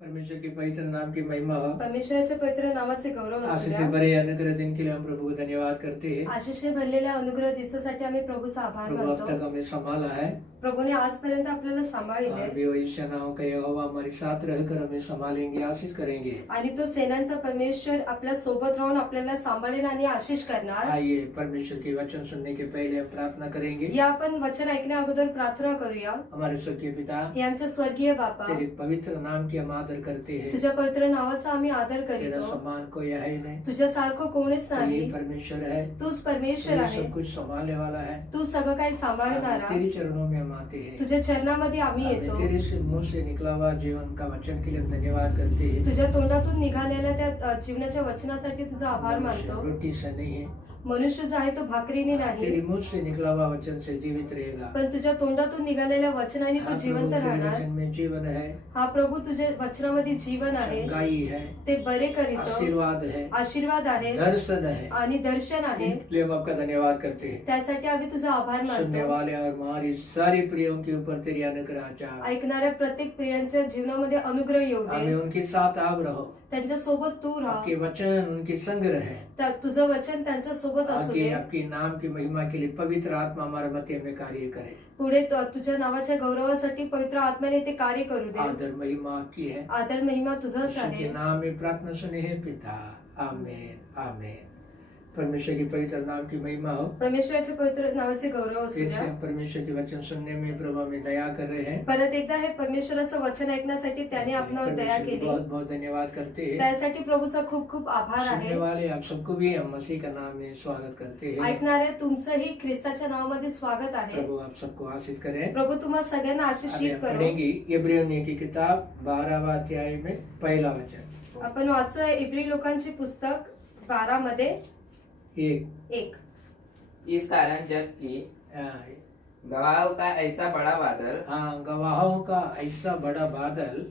परमेश्वर के पवित्र नाम की महिमा हो। परमेश्वराच्या पवित्र नामाचे गौरव असू आशीष से द्या. भरे अनुग्रह दिन के लिए हम प्रभु को धन्यवाद करते हैं। आशिषे भरलेल्या अनुग्रह दिवसासाठी आम्ही प्रभूचा आभार प्रभु अब तक मानतो. हमें संभाला है प्रभूने आजपर्यंत आपल्याला और सांभाळले भी वही सेनाओं का यहोवा हमारे साथ रहकर हमें संभालेंगे, आशीष करेंगे। आणि तो सेनांचा परमेश्वर आपल्या सोबत राहून आपल्याला सांभाळेल आणि आशिष करणार. आइए परमेश्वर के वचन सुनने के पहले हम प्रार्थना करेंगे। या आपण वचन ऐकण्या अगोदर प्रार्थना करूया. हमारे स्वर्गीय पिता, हे आमच्या स्वर्गीय बापा, तेरे पवित्र नाम की हम आदर करते हैं। तुझ्या पवित्र नावाचा आम्ही आदर तेरा करीतो. सम्मान कोई है ही नहीं। तुझ्यासारखं कोणीच तो नाही. ये परमेश्वर है, तूच परमेश्वर ये आहे. सब कुछ संभालने वाला है। तू सगळं काही सांभाळणारा. तेरे चरणों में हम आते हैं। तुझ्या चरणामध्ये आम्ही हमें येतो. तेरे से मुंह से निकला हुआ जीवन का वचन के लिए हम धन्यवाद करते हैं। तुझ्या तोंडातून निघालेल्या त्या जीवनाच्या वचनासाठी तुझा आभार मानतो. रोटी से नहीं है, मनुष्य जो आहे तो भाकरीने तेरी नाही, मुंह से निकला हुआ वचन से जीवित रहेगा। पण तुझ्या तोंडातून निघालेल्या वचनाने तो हाँ जिवंत प्रभु, तेरे राहणार. वचन में जीवन है, हा प्रभु तुझे वचनामध्ये जीवन आहे, चंगाई है, ते बरे करीतो, आशीर्वाद है, आशीर्वाद आहे दर्शन है। आणि दर्शन आहे. इसलिए हम आपका धन्यवाद करते हैं। त्यासाठी आम्ही तुझा आभार सुनने मानतो. वाले और हमारी सारी प्रियों के ऊपर तेरी अनुग्रह चाह, ऐकणाऱ्या प्रत्येक प्रियांच्या जीवनामध्ये अनुग्रह येऊ हमें दे. उनके साथ आप रहो। त्यांच्या सोबत तू राहा. आपके वचन उनके संग रहे। तुझं वचन त्यांच्या सोबत असू आगे दे. आपके नाम की महिमा के लिए पवित्र आत्मा हमारे मध्य में कार्य करे। पुढे तुझ्या नावाच्या गौरवासाठी पवित्र आत्म्याने ते कार्य करू दे. आदर महिमा आपकी है। आदर महिमा तुझाच यीशु आहे. के नाम में प्रार्थना सुने है पिता, आमीन आमीन। परमेश्वर की पवित्र नाम की महिमा हो। परमेश्वराच्या पवित्र नावाचे गौरव असू फिर से द्या. हम परमेश्वर के वचन सुनने में प्रभु हमें दया कर रहे हैं। परत एकदा हे परमेश्वराचं वचन ऐकण्यासाठी त्याने आपणावर दया परमेश्वर को केली. बहुत बहुत धन्यवाद करते हैं। त्यासाठी प्रभूचा खूप खूप आभार सुनने आहे. वाले आप सबको भी हम मसीह का नाम में स्वागत करते हैं। ऐकणाऱ्या तुमचंही ख्रिस्ताच्या नावामध्ये स्वागत आहे. प्रभु आप सबको आशीष करें। प्रभू तुम्हा सगळ्यांना अभी आशीषित हम करो. पढ़ेंगे इब्रियों की किताब 12वां अध्याय में पहला वचन। आपण वाचूया इब्री लोकांची पुस्तक 12 मध्ये 1. इस कारण जबकि गवाहों का ऐसा बड़ा बादल हाँ, गवाहों का ऐसा बड़ा बादल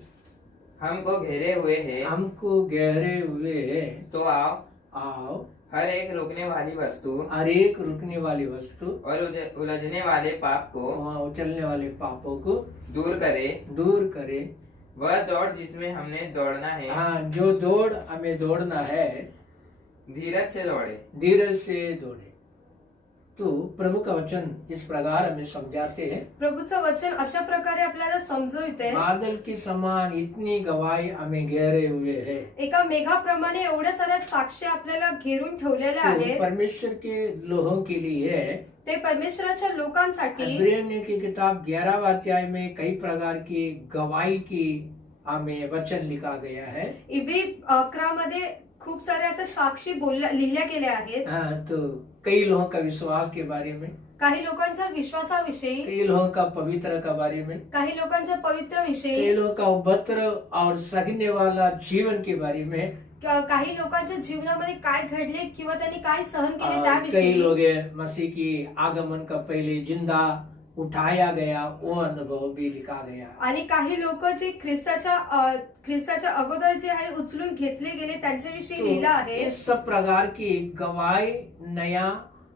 हमको घेरे हुए है, हमको गहरे हुए है, तो आओ हर एक रुकने वाली वस्तु हर एक रुकने वाली वस्तु और उलझने वाले पाप को वहाँ उछलने वाले पापों को दूर दूर करे। वह दौड़ जिसमें हमने दौड़ना है, हाँ, जो दौड़ हमें दौड़ना है धीरज से दौड़े। धीरज से दौड़े। तो प्रभु का वचन इस प्रकार हमें समझाते हैं। प्रभूचं वचन अशा प्रकारे आपल्याला समजवते. बादल के समान इतनी गवाही हमें घेरे हुए है। एका मेघाप्रमाणे एवढ्या साऱ्या साक्षी आपल्याला घेरून ठेवलेल्या तो आहेत. परमेश्वर के लोगों के लिए ते परमेश्वराच्या लोकांसाठी. इब्रियों की किताब 11वां अध्याय में कई प्रकार की गवाही की हमें वचन लिखा गया है। इब्री 11 मध्ये खूप साऱ्या अशा साक्षी लिहिल्या गेल्या आहेत. हाँ, तो कई लोगों का विश्वास के बारे में, काही लोकांच्या विश्वासाविषयी, कई लोगों का पवित्र का बारे में, काही लोकांच्या पवित्र विषयी, कई लोगों का उपद्र और सहने वाला जीवन के बारे में, काही लोकांच्या जीवनामध्ये काय घडले किंवा त्यांनी काय सहन केले और कई त्याविषयी. लोग मसीह की आगमन का पहले जिंदा उठाया गया वो अनुभव भी लिखा गया। आणि काही लोक जे ख्रिस्ताच्या अगोदर जे आहे उचलून घेतले गेले त्यांच्याविषयी लिहिलं आहे. इस सब प्रकार की गवाही नया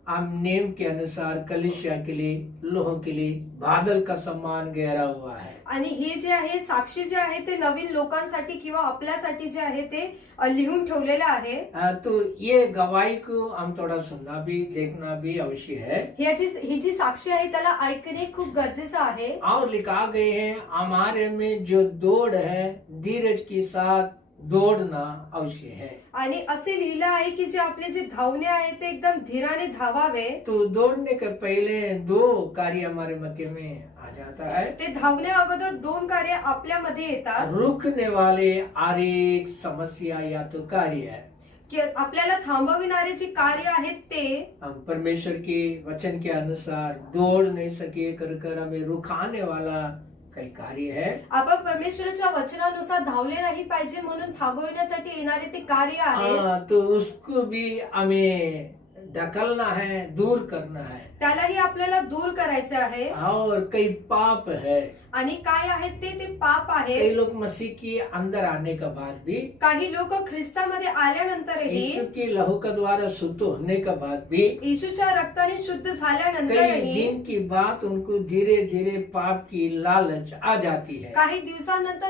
नेम के अनुसार कलीसिया के लिए, लोगों के लिए बादल का सम्मान गहरा हुआ है। आणि हे जे आहे साक्षी जे आहे ते नवीन लोकांसाठी किंवा आपल्यासाठी जे आहे ते लिहून ठेवलेलं आहे. तो ये गवाही को हम थोड़ा सुनना भी देखना भी अवश्य है। ही जी साक्षी आहे त्याला ऐकणे खूप गरजेचं आहे. और लिखा गए हैं हमारे में जो दौड़ है धीरज के साथ दौड़ना अवश्य है। आणि असे लिहिलं आहे की जे आपले जे धावणे आहे ते एकदम धीराने धावावे. तो दौड़ने के पहले दो कार्य हमारे मध्य में आ जाता है। ते धावण्या अगोदर 2 कार्य आपल्यामध्ये येतात. रुकने वाले हर एक समस्या या तो कार्य है की आपल्याला थांबविणारे जे कार्य आहेत ते हम परमेश्वर के वचन के अनुसार दौड़ नहीं सके कर हमें रुकाने वाला कई कार्य है। आपण परमेश्वराच्या वचनानुसार धावले नाही पाहिजे म्हणून थांबविण्यासाठी येणारे ते कार्य आहे. तो उसको भी हमें ढकलना है, दूर करना है। त्यालाही आपल्याला दूर करायचे आहे. और कई पाप है आणि काय आहेत ते पाप आहे. कई लोग मसीह की अंदर आने के बाद भी, काही लोक ख्रिस्तामध्ये आल्यानंतरही, यीशु की लहू का द्वारा शुद्ध होने के बाद भी, येशूच्या रक्ताने शुद्ध कई झाल्यानंतरही दिन की बात उनको धीरे धीरे पाप की लालच आ जाती है। काही दिवसानंतर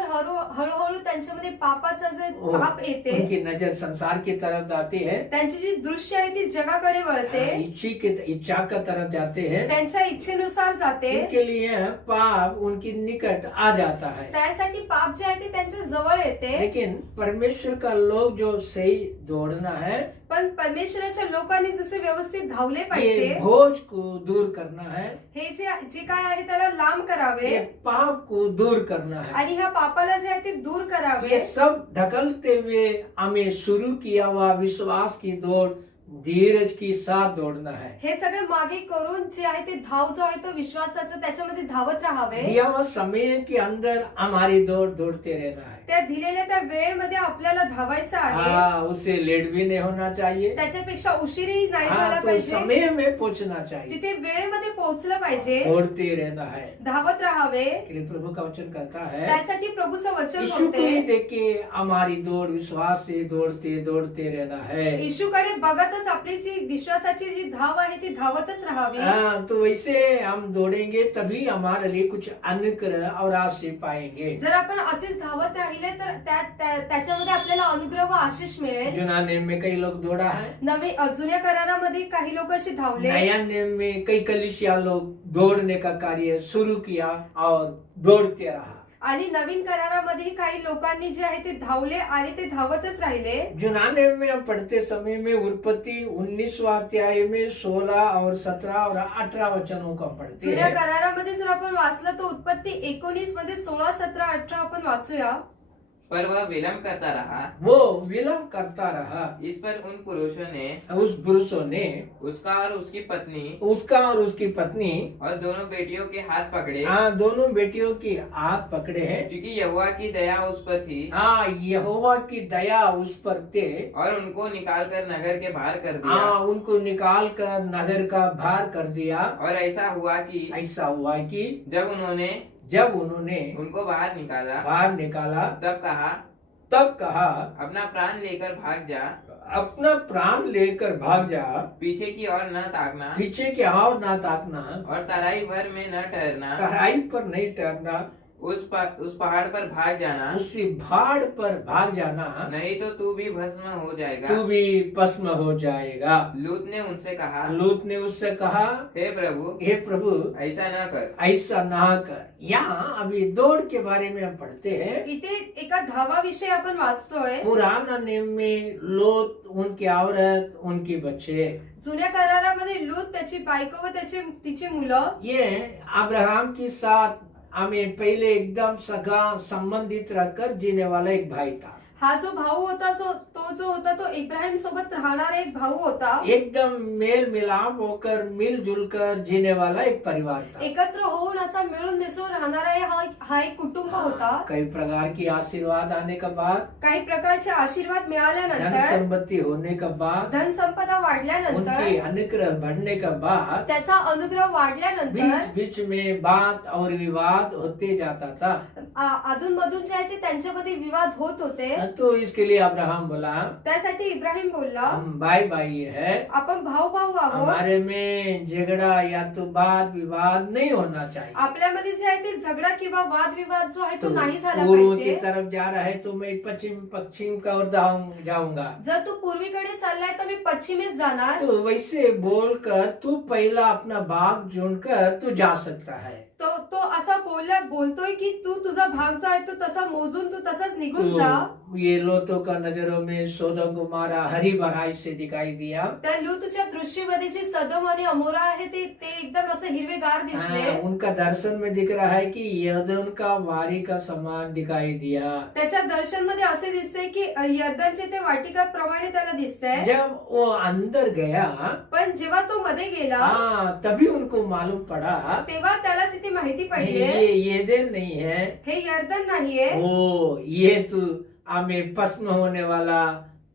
हळूहळू त्यांच्यामध्ये पापाचं जे वो- पाप येते, उनकी नजर संसार की तरफ जाती है, त्यांची जी दृष्टी आहे ती जगाकडे वळते, इच्छा का तरफ जाते हैं। त्यांच्या इच्छेनुसार जाते. इनके लिए पाप उनकी निकट आ जाता है। त्यासाठी पाप जे आहे ते त्यांच्या जवळ येते. लेकिन परमेश्वर का लोग जो सही दौड़ना है, पण परमेश्वराच्या लोकांनी जसे व्यवस्थित धावले ये पाहिजे, बोझ को दूर करना है, हे जे काय आहे त्याला लांब करावे ये पाप को दूर करना है। आणि ह्या पापाला जे आहे ते दूर करावे. ये सब ढकलते हुए हमें शुरू किया हुआ विश्वास की दौड़ धीरज की साथ दौड़ना है। हे सगळे मागे करून जे आहे ते धाव जो आहे तो विश्वासाचा त्याच्यामध्ये धावत राहावे. दिया हुआ समय के अंदर हमारी दौड़ दौड़ते रहना है। त्या दिलेल्या त्या वेळेमध्ये आपल्याला धावायचं आहे. हाँ, उससे लेट भी नहीं होना चाहिए। त्याच्यापेक्षा उशीरही नाही हाँ, झाला तो पाहिजे. समय में पहुंचना चाहिए, तिथे वेळेमध्ये पोहोचलं पाहिजे, दौड़ते रहना है। धावत राहावे. के लिए प्रभु का वचन कहता है, त्यासाठी प्रभूचं वचन यीशु को बोलते, ही देखे हमारी दौड़ विश्वास से दौड़ते दौड़ते रहना है। येशूकडे बघतच आपली जी विश्वासाची जी धाव आहे ती धावतच राहावी. हाँ, तो वैसे हम दौड़ेंगे तभी हमारे लिए कुछ अनुग्रह और आशीष पाएंगे। जर आपण असेच धावत राहिले तर त्याच्यामध्ये आपल्याला अनुग्रह व आशीष मिळेल. जुना नेम में कई लोग दौड़ा है, जुन्या करारामध्ये काही लोक अशी धावले, नया नेम में कई कलीसिया लोग दौड़ने का कार्य शुरू किया और दौड़ते रहा। आणि नवीन करारामध्ये काही लोकांनी जे आहे ते धावले आणि ते धावतच राहिले. जुना नेम में हम पढ़ते समय में उत्पत्ति 19वां अध्याय में 16 और 17 और 18 वचनों को हम पढ़ते जुन्या हैं। करारामध्ये जर आपण वाचलं तर उत्पत्ती 19 मध्ये 16, 17, 18 आपण वाचूया. पर वह विलम्ब करता रहा। वो विलम्ब करता रहा। इस पर उन पुरुषों ने, उस पुरुषों ने उसका और उसकी पत्नी उसका और उसकी पत्नी और दोनों बेटियों के हाथ पकड़े, हाँ, दोनों बेटियों के हाथ पकड़े हैं। क्योंकि यहोवा की दया उस पर थी, हाँ, यहोवा की दया उस पर थे। और उनको निकाल कर नगर के बाहर कर दिया। हाँ, उनको निकाल कर नगर का बाहर कर दिया। और ऐसा हुआ कि ऐसा हुआ कि जब उन्होंने उनको बाहर निकाला, बाहर निकाला, तब कहा अपना प्राण लेकर भाग जा, प्राण लेकर भाग जा, पीछे की ओर न ताकना, पीछे की ओर ना ताकना, और तराई भर में न ठहरना, तराई पर नहीं ठहरना, उस पहाड़ पर भाग जाना, उसी पहाड़ पर भाग जाना, नहीं तो तू भी भस्म हो जाएगा। तू भी भस्म हो जाएगा। लूत ने उससे कहा, हे प्रभु ऐसा न कर। ऐसा ना कर। यहाँ अभी दौड़ के बारे में हम पढ़ते हैं। इथे एका धावाविषयी आपण वाचतोय. पुराना नेम में लोत, उनकी औरत, उनके बच्चे, जुन्या करारामध्ये लूत, त्याची बायको व तिची मुलं, ये अब्राहम के साथ हमें पहले एकदम सगा संबंधित रहकर जीने वाला एक भाई था। हा जो भाऊ होता तो इब्राहिम सोबत राहणारा एक भाऊ होता. एकदम मेल मिलाप होकर मिलजुल कर जीने वाला एक परिवार था। एकत्र होऊन असा मिळून मिसळून राहणारा हा एक कुटुंब होता. कई प्रकार की आशीर्वाद आने के बाद, काही प्रकारचे आशीर्वाद धन मिळाल्यानंतर, संपत्ति होने के बाद, धन संपदा वाढल्यानंतर, उनकी अनुग्रह बढ़ने के बाद त्याचा अनुग्रह वाढल्यानंतर बीच में बात और विवाद होते जाता था। अधून मधून जे आहे ते त्यांच्यामध्ये विवाद होत होते. तो इसके लिए अब्राहम बोला, त्यासाठी इब्राहिम बोलला, हम भाई भाई है, आपण भाऊ आहोत, हमारे में झगड़ा या तो वाद विवाद नहीं होना चाहिए। आपल्यामध्ये जे आहे ते झगडा किंवा वाद विवाद जो आहे तो नाही झाला पूर्व की पाहिजे. तरफ जा रहा है तो मैं पश्चिम का ओर जाऊंगा। जर तू पूर्वीकडे चाललाय तर मी पश्चिमेस जाणार. तो वैसे बोलकर तू पहला अपना भाग चुनकर तू जा सकता है। तो असा बोलतोय की तू तुझा भाग जो आहे तो तसा मोजून तू तसाच निघून जा. तो ये लोतों का नजरों में सोदम गुमारा हरी भराई से दिखाई दिया। त्या लूतच्या दृष्टीमध्ये जे सदम आणि अमोरा आहे ते एकदम असं हिरवेगार दिसले. उनका दर्शन में दिख रहा है कि यर्दन का वारी का समान दिखाई दिया। त्याच्या दर्शन मध्ये असे दिसते की यर्दनचे ते वाटिका प्रमाणे त्याला दिसतंय. जब वो अंदर गया, पण जेव्हा तो मध्ये गेला, तभी उनको मालूम पड़ा तेव्हा त्याला तिथे माहिती पडली, ये दिन नहीं है, हे यर्दन नाहीये, ये तो हमें भस्म होने वाला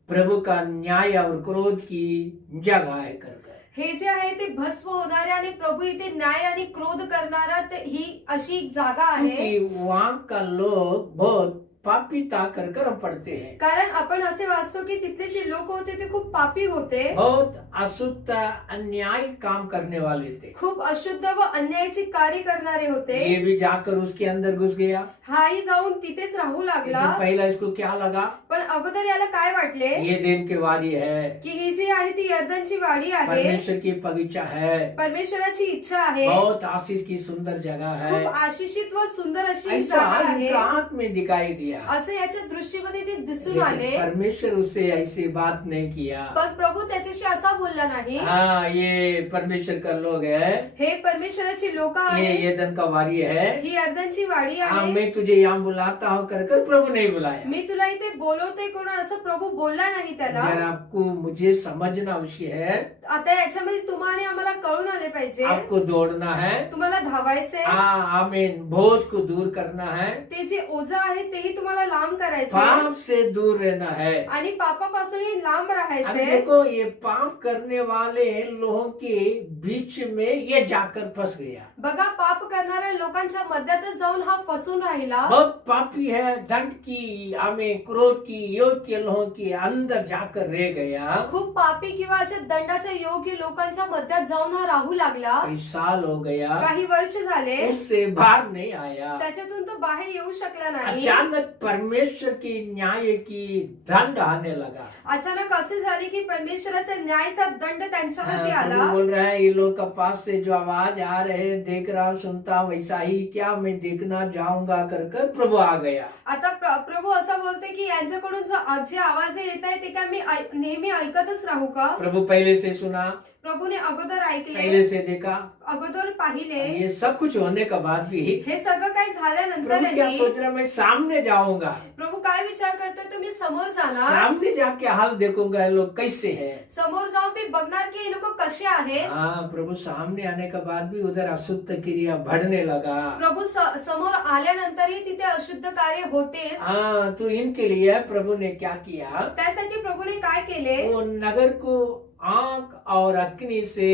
प्रभु का न्याय और क्रोध की जगह है कर। हे जे आहे ते भस्म होणारे आणि प्रभु इथे न्याय आणि क्रोध करणारा ही अशी एक जागा आहे. क्योंकि वहाँ का लोग बहुत पापी ताकर कर्म पड़ते हैं, कारण आपण असे वाचतो की तिथले जे लोक होते ते खूप पापी होते, बहुत अशुद्ध अन्याय काम करने वाले थे. खूप अशुद्ध व अन्यायाची कार्य करणारे होते. ये भी जाकर उसके अंदर घुस गया. हाही जाऊन तिथेच राहू लागला. लेकिन पहला इसको क्या लगा, पण अगोदर याला काय वाटले ये दिन की वारी है, की ही जी आहे ती यर्दनची वाडी आहे, परमेश्वर की बगीचा है, परमेश्वराची इच्छा आहे, बहुत आशीष की सुंदर जगह है. खूप आशिषित व सुंदर अशी ही ऐसा जागा आहे. इनका आंख में दिखाई दिया. असं याच्या दृष्टीमध्ये ते दिसून आले. लेकिन परमेश्वर उससे ऐसी बात नहीं किया. पण प्रभू त्याच्याशी असा बोलला नाही. हाँ, ये परमेश्वर का लोग है, हे परमेश्वराची लोक ये आहे, येदन का वारी है. ही यर्दनची वाडी हाँ, आहे. मैं तुझे यहाँ बुलाता हूँ कर कर प्रभु नहीं बुलाया. मी तुला इथे बोलवते कोण असं प्रभू बोलला नाही त्याला. जरा आपको मुझे समझना विषय है, आता याच्यामध्ये तुम्हाला आम्हाला कळून आले पाहिजे, आपको दौड़ना है. तुम्हाला धावायचंय, हाँ, आमीन. बोझ को दूर करना है, ते जे ओझं आहे तेही तुम्हाला लांब करायचंय पाप से दूर रहना है. आणि पापापासूनही लांब अभी राहायचंय. देखो, ये पाप करने वाले लोगों के बीच में ये जाकर फंस गया. बघा, पाप करणाऱ्या लोकांच्या मध्यातच जाऊन हा फसून राहिला. बहुत पापी है, दंड की, हमें क्रोध की, योग के लोगों के अंदर जाकर रह गया. खूप पापी किंवा अशा दंडाच्या योग्य लोकांच्या मध्यात जाऊन हा राहू लागला. कई साल हो गया, काही वर्ष झाले, उससे बाहर नहीं आया. त्याच्यातून तो बाहेर येऊ शकला नाही. अचानक परमेश्वर की न्याय की दंड आने लगा. अचानक असे झाले की परमेश्वराचा न्यायाचा दंड त्यांच्यावरती हाँ, आला. प्रभु बोल रहा है, ये लोग का पास से जो आवाज आ रहे हैं, देख रहा हूं, सुनता हूं, वैसा ही क्या मैं देखना जाऊंगा कर कर प्रभु आ गया. आता प्रभू असं बोलते की यांच्याकडून जे आवाज येत आहे ते काय मी नेहमी ऐकतच राहू का. प्रभु पहले से सुना, प्रभूने अगोदर पहले ऐकले, से देखा. अगोदर पाहिले. ये सब कुछ होने के बाद भी हे सगळं काही प्रभु क्या झाल्यानंतर सोच रहा, मैं सामने जाऊंगा, प्रभू काय विचार करतोय, तुम्ही समोर जाणार, सामने जाके हाल देखूंगा ये लोग कैसे हैं. समोर जाऊन मी बघणार की हे लोक कसे आहेत. हाँ, प्रभु सामने आने के बाद भी उधर अशुद्ध क्रिया बढ़ने लगा. प्रभू समोर आल्यानंतरही तिथे अशुद्ध कार्य होतेच. हाँ, तो इनके लिए प्रभु ने क्या किया, त्यासाठी प्रभूने काय केले, वो नगर को आग और अग्नि से,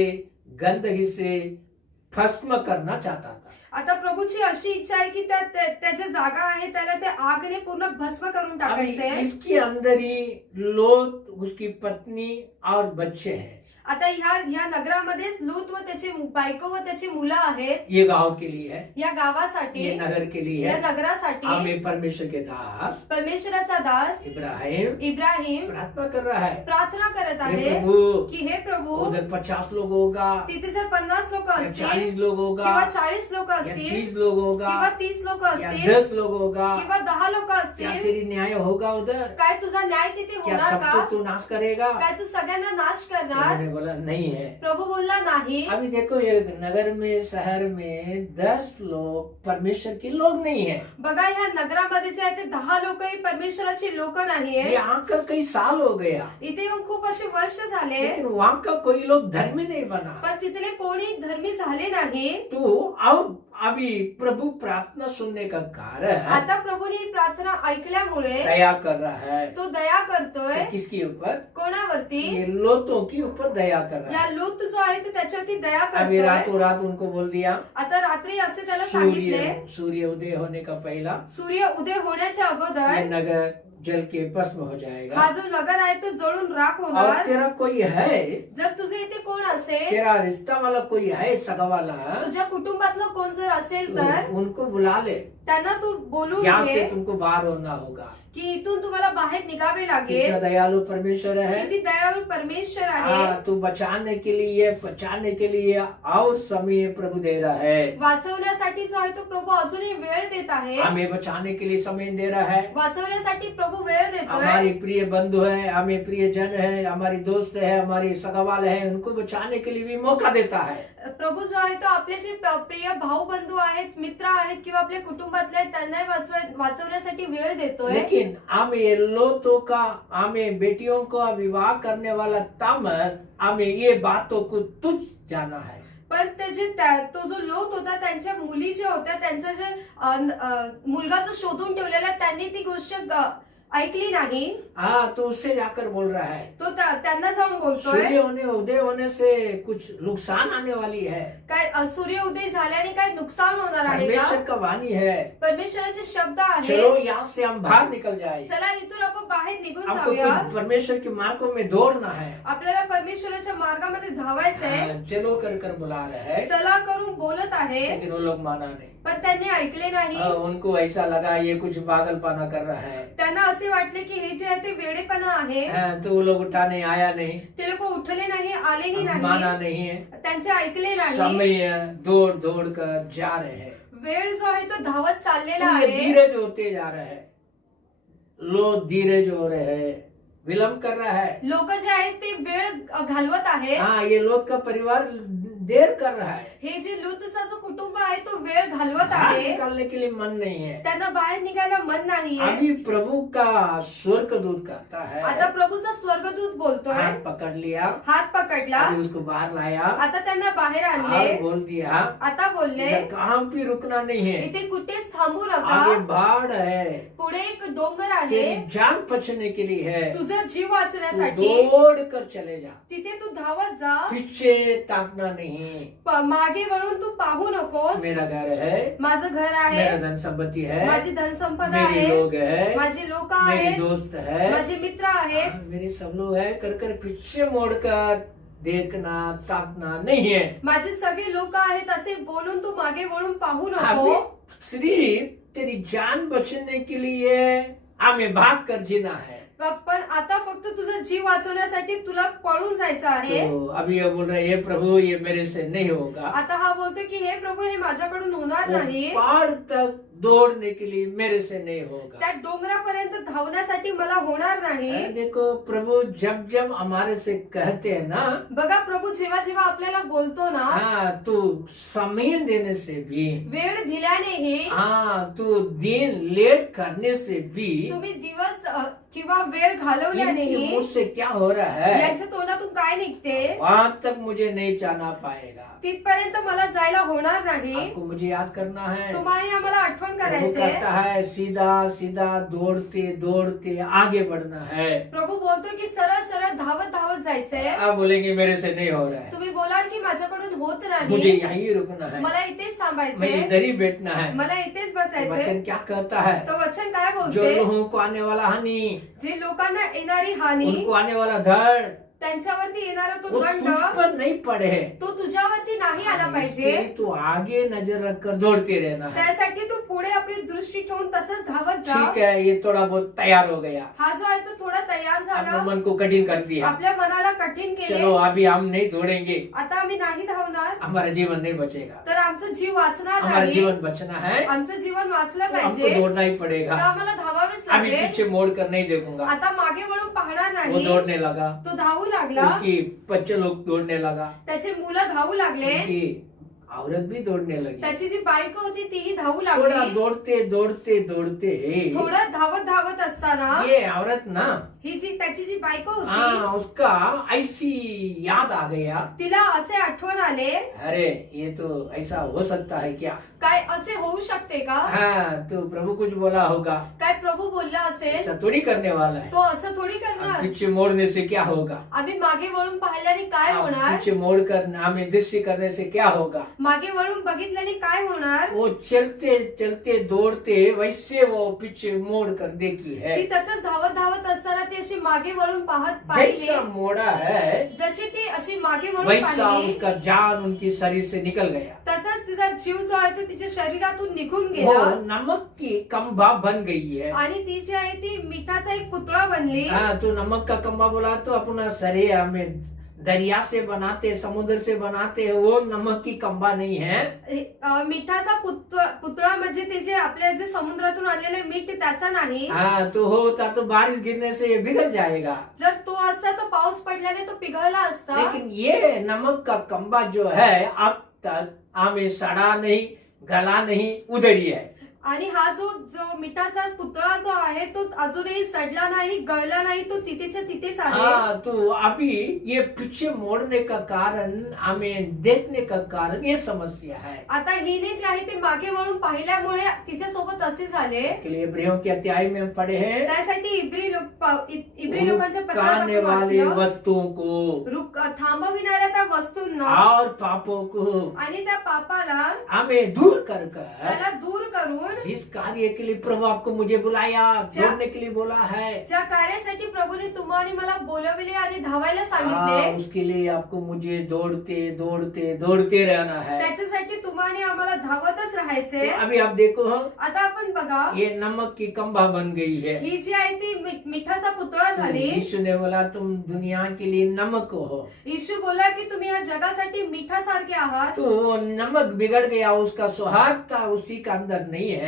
गंदगी से भस्म करना चाहता था. आता प्रभूची अशी इच्छा आहे की त्याच्या जागा आहे त्याला ते आगने पूर्ण भस्म करून अभी टाकायचे. इसके अंदर ही लोत, उसकी पत्नी और बच्चे हैं. आता ह्या नगरामध्येच लूत व त्याची बायको व त्याची मुलं आहेत. ये गांव के लिए है, या गावासाठी, ये नगर के लिए या है. नगरासाठी हमें परमेश्वर के दास परमेश्वराचा दास इब्राहिम इब्राहिम प्रार्थना कर रहा है, प्रार्थना करत हे आहे प्रभु, की हे प्रभू, उधर 50 लोग होगा, तिथे जर 50 लोक या असतील 40 लोग होगा, किंवा 40 लोक या असतील 30 लोग होगा, किंवा 30 लोक या असतील 10 लोग होगा, किंवा 10 लोक क्या असतील, तेरी न्याय होगा उधर? काय तुझा न्याय तिथे क्या होणार सबको का? तू नाश करेगा? काय तू सगळ्यांना नाश करणार? उन्होंने बोला नहीं है. प्रभू बोलला नाही. अभी देखो, ये नगर में, शहर में 10 लोग परमेश्वर के लोग नहीं है. बघा, ह्या नगरामध्ये जे आहे ते 10 लोकही परमेश्वराची लोक ये नाहीये. आकर कई साल हो गया, इथे येऊन खूप असे वर्ष झाले, लेकिन वहाँ का कोई लोग धर्मी नहीं बना. पण तिथले कोणी धर्मी झाले नाही. तो अब अभी प्रभु प्रार्थना सुनने का कारण आता प्रभूने ही प्रार्थना ऐकल्यामुळे दया कर रहा है. तो दया करतोय. तो किसके ऊपर? कोणावरती? ये लोतों के ऊपर दया कर रहा या है. लूत जो आहे ते त्याच्यावरती दया अभी करतोय. रातों रात उनको बोल दिया, आता रात्री असे त्याला सांगितले, सूर्य उदय होने का पहला सूर्य उदय होण्याच्या ये अगोदर नगर जल के भस्म हो जाएगा. हा जो नगर आहे तो जळून राख और होणार. तेरा कोई है, जर तुझे इथे कोण असेल, तेरा रिश्ता वाला कोई है, सगा वाला, तुझ्या कुटुंबातलं कोण जर असेल तो तर उनको बुला ले. त्यांना तू बोलून यहाँ घे से तुमको बाहर होना होगा. की इथून तुम्हाला बाहेर निघावे कितना लागेल. दयालु परमेश्वर है. किती दयाळू परमेश्वर आहे. हाँ, तू बचाने के लिए और समय प्रभु दे रहा है. वाचवण्यासाठी जो आहे तो प्रभू अजूनही वेळ देत आहे. हमें बचाने के लिए समय दे रहा है. वाचवण्यासाठी प्रभू वेळ देतोय. हमारी प्रिय बंधु है, हमें प्रिय जन है, हमारी दोस्त है, हमारी सगावाल है, उनको बचाने के लिए भी मौका देता है. प्रभू जो आहे तो आपले जे प्रिय भाऊ बंधू आहेत, मित्र आहेत किंवा आपल्या कुटुंबातले आहेत त्यांनाही वाचवण्यासाठी वेळ देतोय. लेकिन हमें लोतों का, हमें बेटियों का विवाह करने वाला तामर, हमें ये बातों को तुच्छ जाना है. पण तो जो लोत होता, त्यांच्या मुली ज्या होत्या, त्यांचा जे मुलगा जो शोधून ठेवलेला, त्यांनी ती गोष्ट ऐकली नाही, हाँ तो उससे जाकर बोल रहा है तो त्यांना जाऊन बोलतोय उदय होने से कुछ नुकसान आने वाली है। काय सूर्य उदय झाल्याने काय नुकसान होणार आहे का? परमेश्वर का वाणी है, परमेश्वराचे शब्द आहे, चलो यहाँ से हम बाहर निकल जाए। चला इथून आपण बाहेर निघून आपको जाऊया, कुछ परमेश्वर के मार्गों में दौड़ना है। आपल्याला परमेश्वराच्या मार्गामध्ये धावायचंय, हाँ, चलो कर कर बुला रहे हैं, चला करून बोलत आहे, लेकिन वो लोग माना नहीं। पण त्यांनी ऐकले नाही। उनको ऐसा लगा ये कुछ पागलपना कर रहा है। त्यांना असे वाटले की हे जे आहे ते वेडेपणा आहे। हाँ, तो वो लोग उठाने आया नहीं, ते लोक उठले नाही, आलेही माना नाही, नहीं है। त्यांचे ऐकले नाही। समय दौड़ दौड़ कर जा रहे हैं, वेळ जो आहे तो धावत चाललेला तो ये आहे। धीरज होते जा रहे हैं, लोग धीरज हो रहे हैं, विलंब कर रहा है। लोक जे आहेत ते वेळ घालवत आहेत। हाँ, ये लोग का परिवार देर कर रहा है, हे जे लूतचा जो कुटुंब आहे तो वेळ घालवत बाहर आहे, निकालने के लिए मन नहीं है। त्यांना बाहेर निघायला मन नाहीये। अभी प्रभु का स्वर्गदूत कहता आता है, प्रभूचा स्वर्गदूत बोलतोय, हाथ पकड़ लिया, हात पकडला, अभी उसको बाहर लाया आता त्यांना बाहेर और आणले, बोल दिया आता बोलले इधर कहाँ भी रुकना नहीं है, इथे कुठेच थांबू आगे नका, बाढ़ है, पुढे एक डोंगर आहे, तेरी जान बचने के लिए है, तुझा जीव तू वाचण्यासाठी दौड़ कर चले जा, तिथे तू धावत जा, पीछे ताकना नहीं। मागे वळून तू पाहू नकोस। मेरा घर है, माझं घर मेरा आहे, धन संपत्ति है, माझी धनसंपदा मेरे आहे, लोग है, माझे लोक मेरे आहेत, दोस्त है, माझे मित्र आहेत, मेरे सब लोग है, कर कर पीछे मोड़कर देखना ताकना नहीं है। माझे सगळे लोक आहेत असे बोलून तू मागे वळून पाहू अभी नको। सिर्फ तेरी जान बचने के लिए हमें भाग कर जीना है। पण आता फक्त तुझा जीव वाचवण्यासाठी तुला पळून जायचं आहे। तो अभी ये बोल रहे ये प्रभु ये मेरे से नहीं होगा, आता हा बोलतोय की हे प्रभू हे माझ्याकडून होणार वो नाही, पहाड़ तक दौड़ने के लिए मेरे से नहीं होगा। त्या डोंगरापर्यंत धावण्यासाठी मला होणार नाही। देखो प्रभु जब जब हमारे से कहते हैं ना, बघा प्रभू जेव्हा जेव्हा आपल्याला बोलतो ना, हाँ तू समय देने से भी, वेळ दिल्यानेही, हाँ तू दिन लेट करने से भी, तुम्ही दिवस किंवा वेळ इनके घालवल्यानेही मुझसे क्या हो रहा है, यांच्या तोंडातून काय निघते, वहां तक मुझे नहीं जाना पाएगा। तिथपर्यंत मला जायला होणार नाही। आपको मुझे याद करना है, तुम्हाला आम्हाला आठवण प्रभु करायचंय। कहता है सीधा सीधा दौड़ते दौड़ते आगे बढ़ना है। प्रभु बोलतोय की सरळ सरळ धावत धावत जायचंय। आप बोलेंगे मेरे से नहीं हो रहा है, तुम्ही बोलाल की माझ्याकडून होत मुझे नाही, यहीं रुकना है, मला इथेच मैं थांबायचंय, इधर ही बैठना है। मला इथेच बसायचंय। वचन क्या कहता है, तो वचन काय जो बोलते, लोगों को आने वाला हानि, जे लोकांना येणारी हानी, उनको आने वाला धड़, त्यांच्यावरती येणारा तो वो दंड तुझ पर नहीं पड़े। तो तुझ्यावरती नाही आला इसके पाहिजे। लिए तू आगे नजर रखकर दौड़ते रहना है। त्यासाठी तू पुढे आपली दृष्टी ठेवून तसंच धावत जा। ठीक है, ये थोड़ा बहुत तैयार हो गया, हा जो आहे तो थोडा तयार अपने झाला, मन को कठिन कर दिया। आपल्या मनाला कठीण चलो केले, अभी हम नहीं दौड़ेंगे, आता आम्ही नाही धावणार हमारा जीवन नहीं बचेगा, तर आमचं जीव वाचणार हमारा नाही। जीवन बचना है, आमचं जीवन वाचलं तो हमको पाहिजे, दौड़ना ही तर पड़ेगा। आम्हाला धावावेच अभी लागेल। पीछे मोड़ कर नहीं देखूंगा। आता मागे वळून पाहणार वो नाही, दौड़ने लगा, तो धावू लागला, उसकी बच्चे लोग दौड़ने लगा, त्याचे मुलं धावू लागले, उनकी औरत भी दौड़ने लगी। त्याची जी बायको होती तीही धावू थोड़ा लागली। दौड़ते दौड़ते दौड़ते थोडं धावत धावत असताना ये औरत ना, ही जी त्याची जी बायको होती हाँ उसका ऐसी याद आ गया, तिला असे आठवण आले, अरे ये तो ऐसा हो सकता है क्या, काय असे होऊ शकते का, हाँ तो प्रभु कुछ बोला होगा, काय प्रभू बोलला असेल, ऐसा थोड़ी करने वाला है। तो असं थोडी अब करणार, पीछे मोड़ने से क्या होगा, आम्ही मागे वळून पाहिल्याने काय अब होणार, पीछे मोड़ कर हमें दृष्टि करने से क्या होगा। मागे वळून बघितल्याने काय होणार, वो चलते चलते दौड़ते वैसे वो पीछे मोड़ कर देखी है, ती तसंच धावत धावत असताना ती अशी मागे वळून पाहत जैसा पाहिली, मोड़ा है जशी ती अशी मागे वळून वैसा पाहिली, उसका जान उनके शरीर से निकल गया। तसंच तिचा जीव जो आहे तो तिच्या शरीरातून निघून वो गेला, नमक की कम्बा बन गई है। आणि ती जी आहे ती मिठाचा एक पुतळा बनली। हाँ तो नमक का कम्बा बोला तो अपना शरीर हमें दरिया से बनाते समुद्र से बनाते हैं, वो नमक की कम्बा नहीं है। मिठाचा पुतळा म्हणजे ते जे आपल्या जे समुद्रातून आलेले मीठ त्याचा नाही, हाँ तो होता तो बारिश गिरने से ये पिघल जाएगा, जर तो असता तो पाऊस पडल्याने तो पिघळला असता, लेकिन ये नमक का कम्बा जो है अब तक हमें सड़ा नहीं गला नहीं उधर ही है। आणि हा जो जो मिठाचा पुतळा जो आहे तो अजूनही सडला नाही, गळला नाही, तो तिथेच्या तिथेच आहे. हाँ, तो अभी ये पीछे मोड़ने का कारण, हमें देखने का कारण ये समस्या है. आता हिने जे आहे ते मागे वळून पाहिल्यामुळे तिच्यासोबत असे झाले. के लिए इब्रियों के अध्याय में हम पढ़े हैं, त्यासाठी इब्री लोकांच्या पत्रात रुकाने आपण वाले वाचलं, वस्तुओं को थांबविणाऱ्या त्या वस्तूंना और पापों को आणि त्या पापाला हमें दूर कर त्याला दूर करून जिस कार्य के लिए प्रभु आपको मुझे बुलाया, दौड़ने के लिए बोला है, ज्या कार्यासाठी प्रभूने तुम्हाला मला बोलविले आणि धावायला सांगितले, उसके लिए आपको मुझे दौड़ते दौड़ते दौड़ते रहना है. त्याच्यासाठी तुम्हाला आम्हाला धावतच राहायचे. तो अभी आप देखो, आता आपण बघा, ये नमक की कंबा बन गई है. ही जी आहे ती मिठाचा पुतळा झाली. यीशु ने बोला तुम दुनिया के लिए नमक हो. येशू बोला की तुम्ही या जगासाठी मिठासारखे आहात. तो नमक बिगड़ गया, उसका स्वाद था उसी का अंदर नहीं है.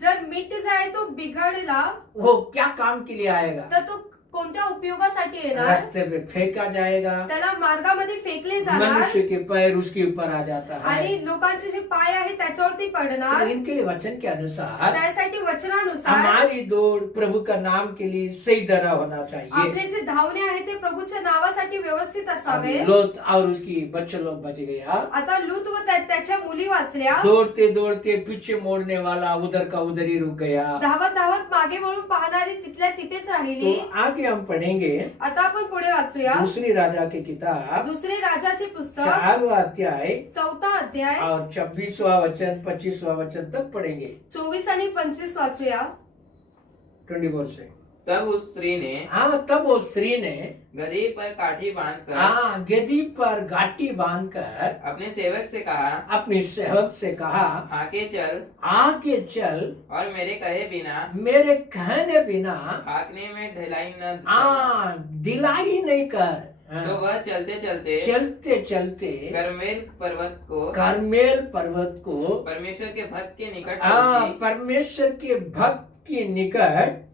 जर मीठ जो आहे तो बिघडला वो क्या काम के लिए आएगा? तर तो कोणत्या उपयोगासाठी येणार? रास्ते पे फेंका जाएगा. त्याला मार्गामध्ये फेकले जाणार मनुष्य के पैर उसके ऊपर आ जाता है. आणि लोकांचे जे पाय आहे त्याच्यावरती तो पडणार. इनके लिए वचन के अनुसार त्यासाठी वचनानुसार हमारी दौड़ प्रभु का नाम के लिए सही तरह होना चाहिए. आपले जे धावणे आहे ते प्रभूच्या नावासाठी व्यवस्थित असावे. लोत और उसकी बच्चे लोग बच गया. आता लूत व त्याच्या मुली वाचल्या. दौड़ते दौड़ते पीछे मोड़ने वाला उधर का उधर ही रुक गया. धावत धावत मागे वळून पाहणारी तिथल्या तिथेच राहिली. तो आगे हम पढ़ेंगे आता आपण पुढे वाचूया दूसरी राजा की किताब दुसरे राजाचे पुस्तक 4वां अध्याय 4था अध्याय और 26वां वचन 25वां वचन तक पढ़ेंगे. 24 आणि 25 वाचूया. 24 से. तब उस स्त्री ने हाँ, तब वो स्त्री ने गदही पर काठी बांधकर हाँ गेदी पर गाटी बांधकर अपने सेवक से कहा, अपनी सेवक से कहा, आके चल आगे चल, और मेरे कहे बिना मेरे कहने बिना हाकने में ढिलाई न दिलाई नहीं कर. तो वह चलते चलते चलते चलते करमेल पर्वत को कार्मेल पर्वत को परमेश्वर के भक्त के निकट परमेश्वर के भक्त के निकट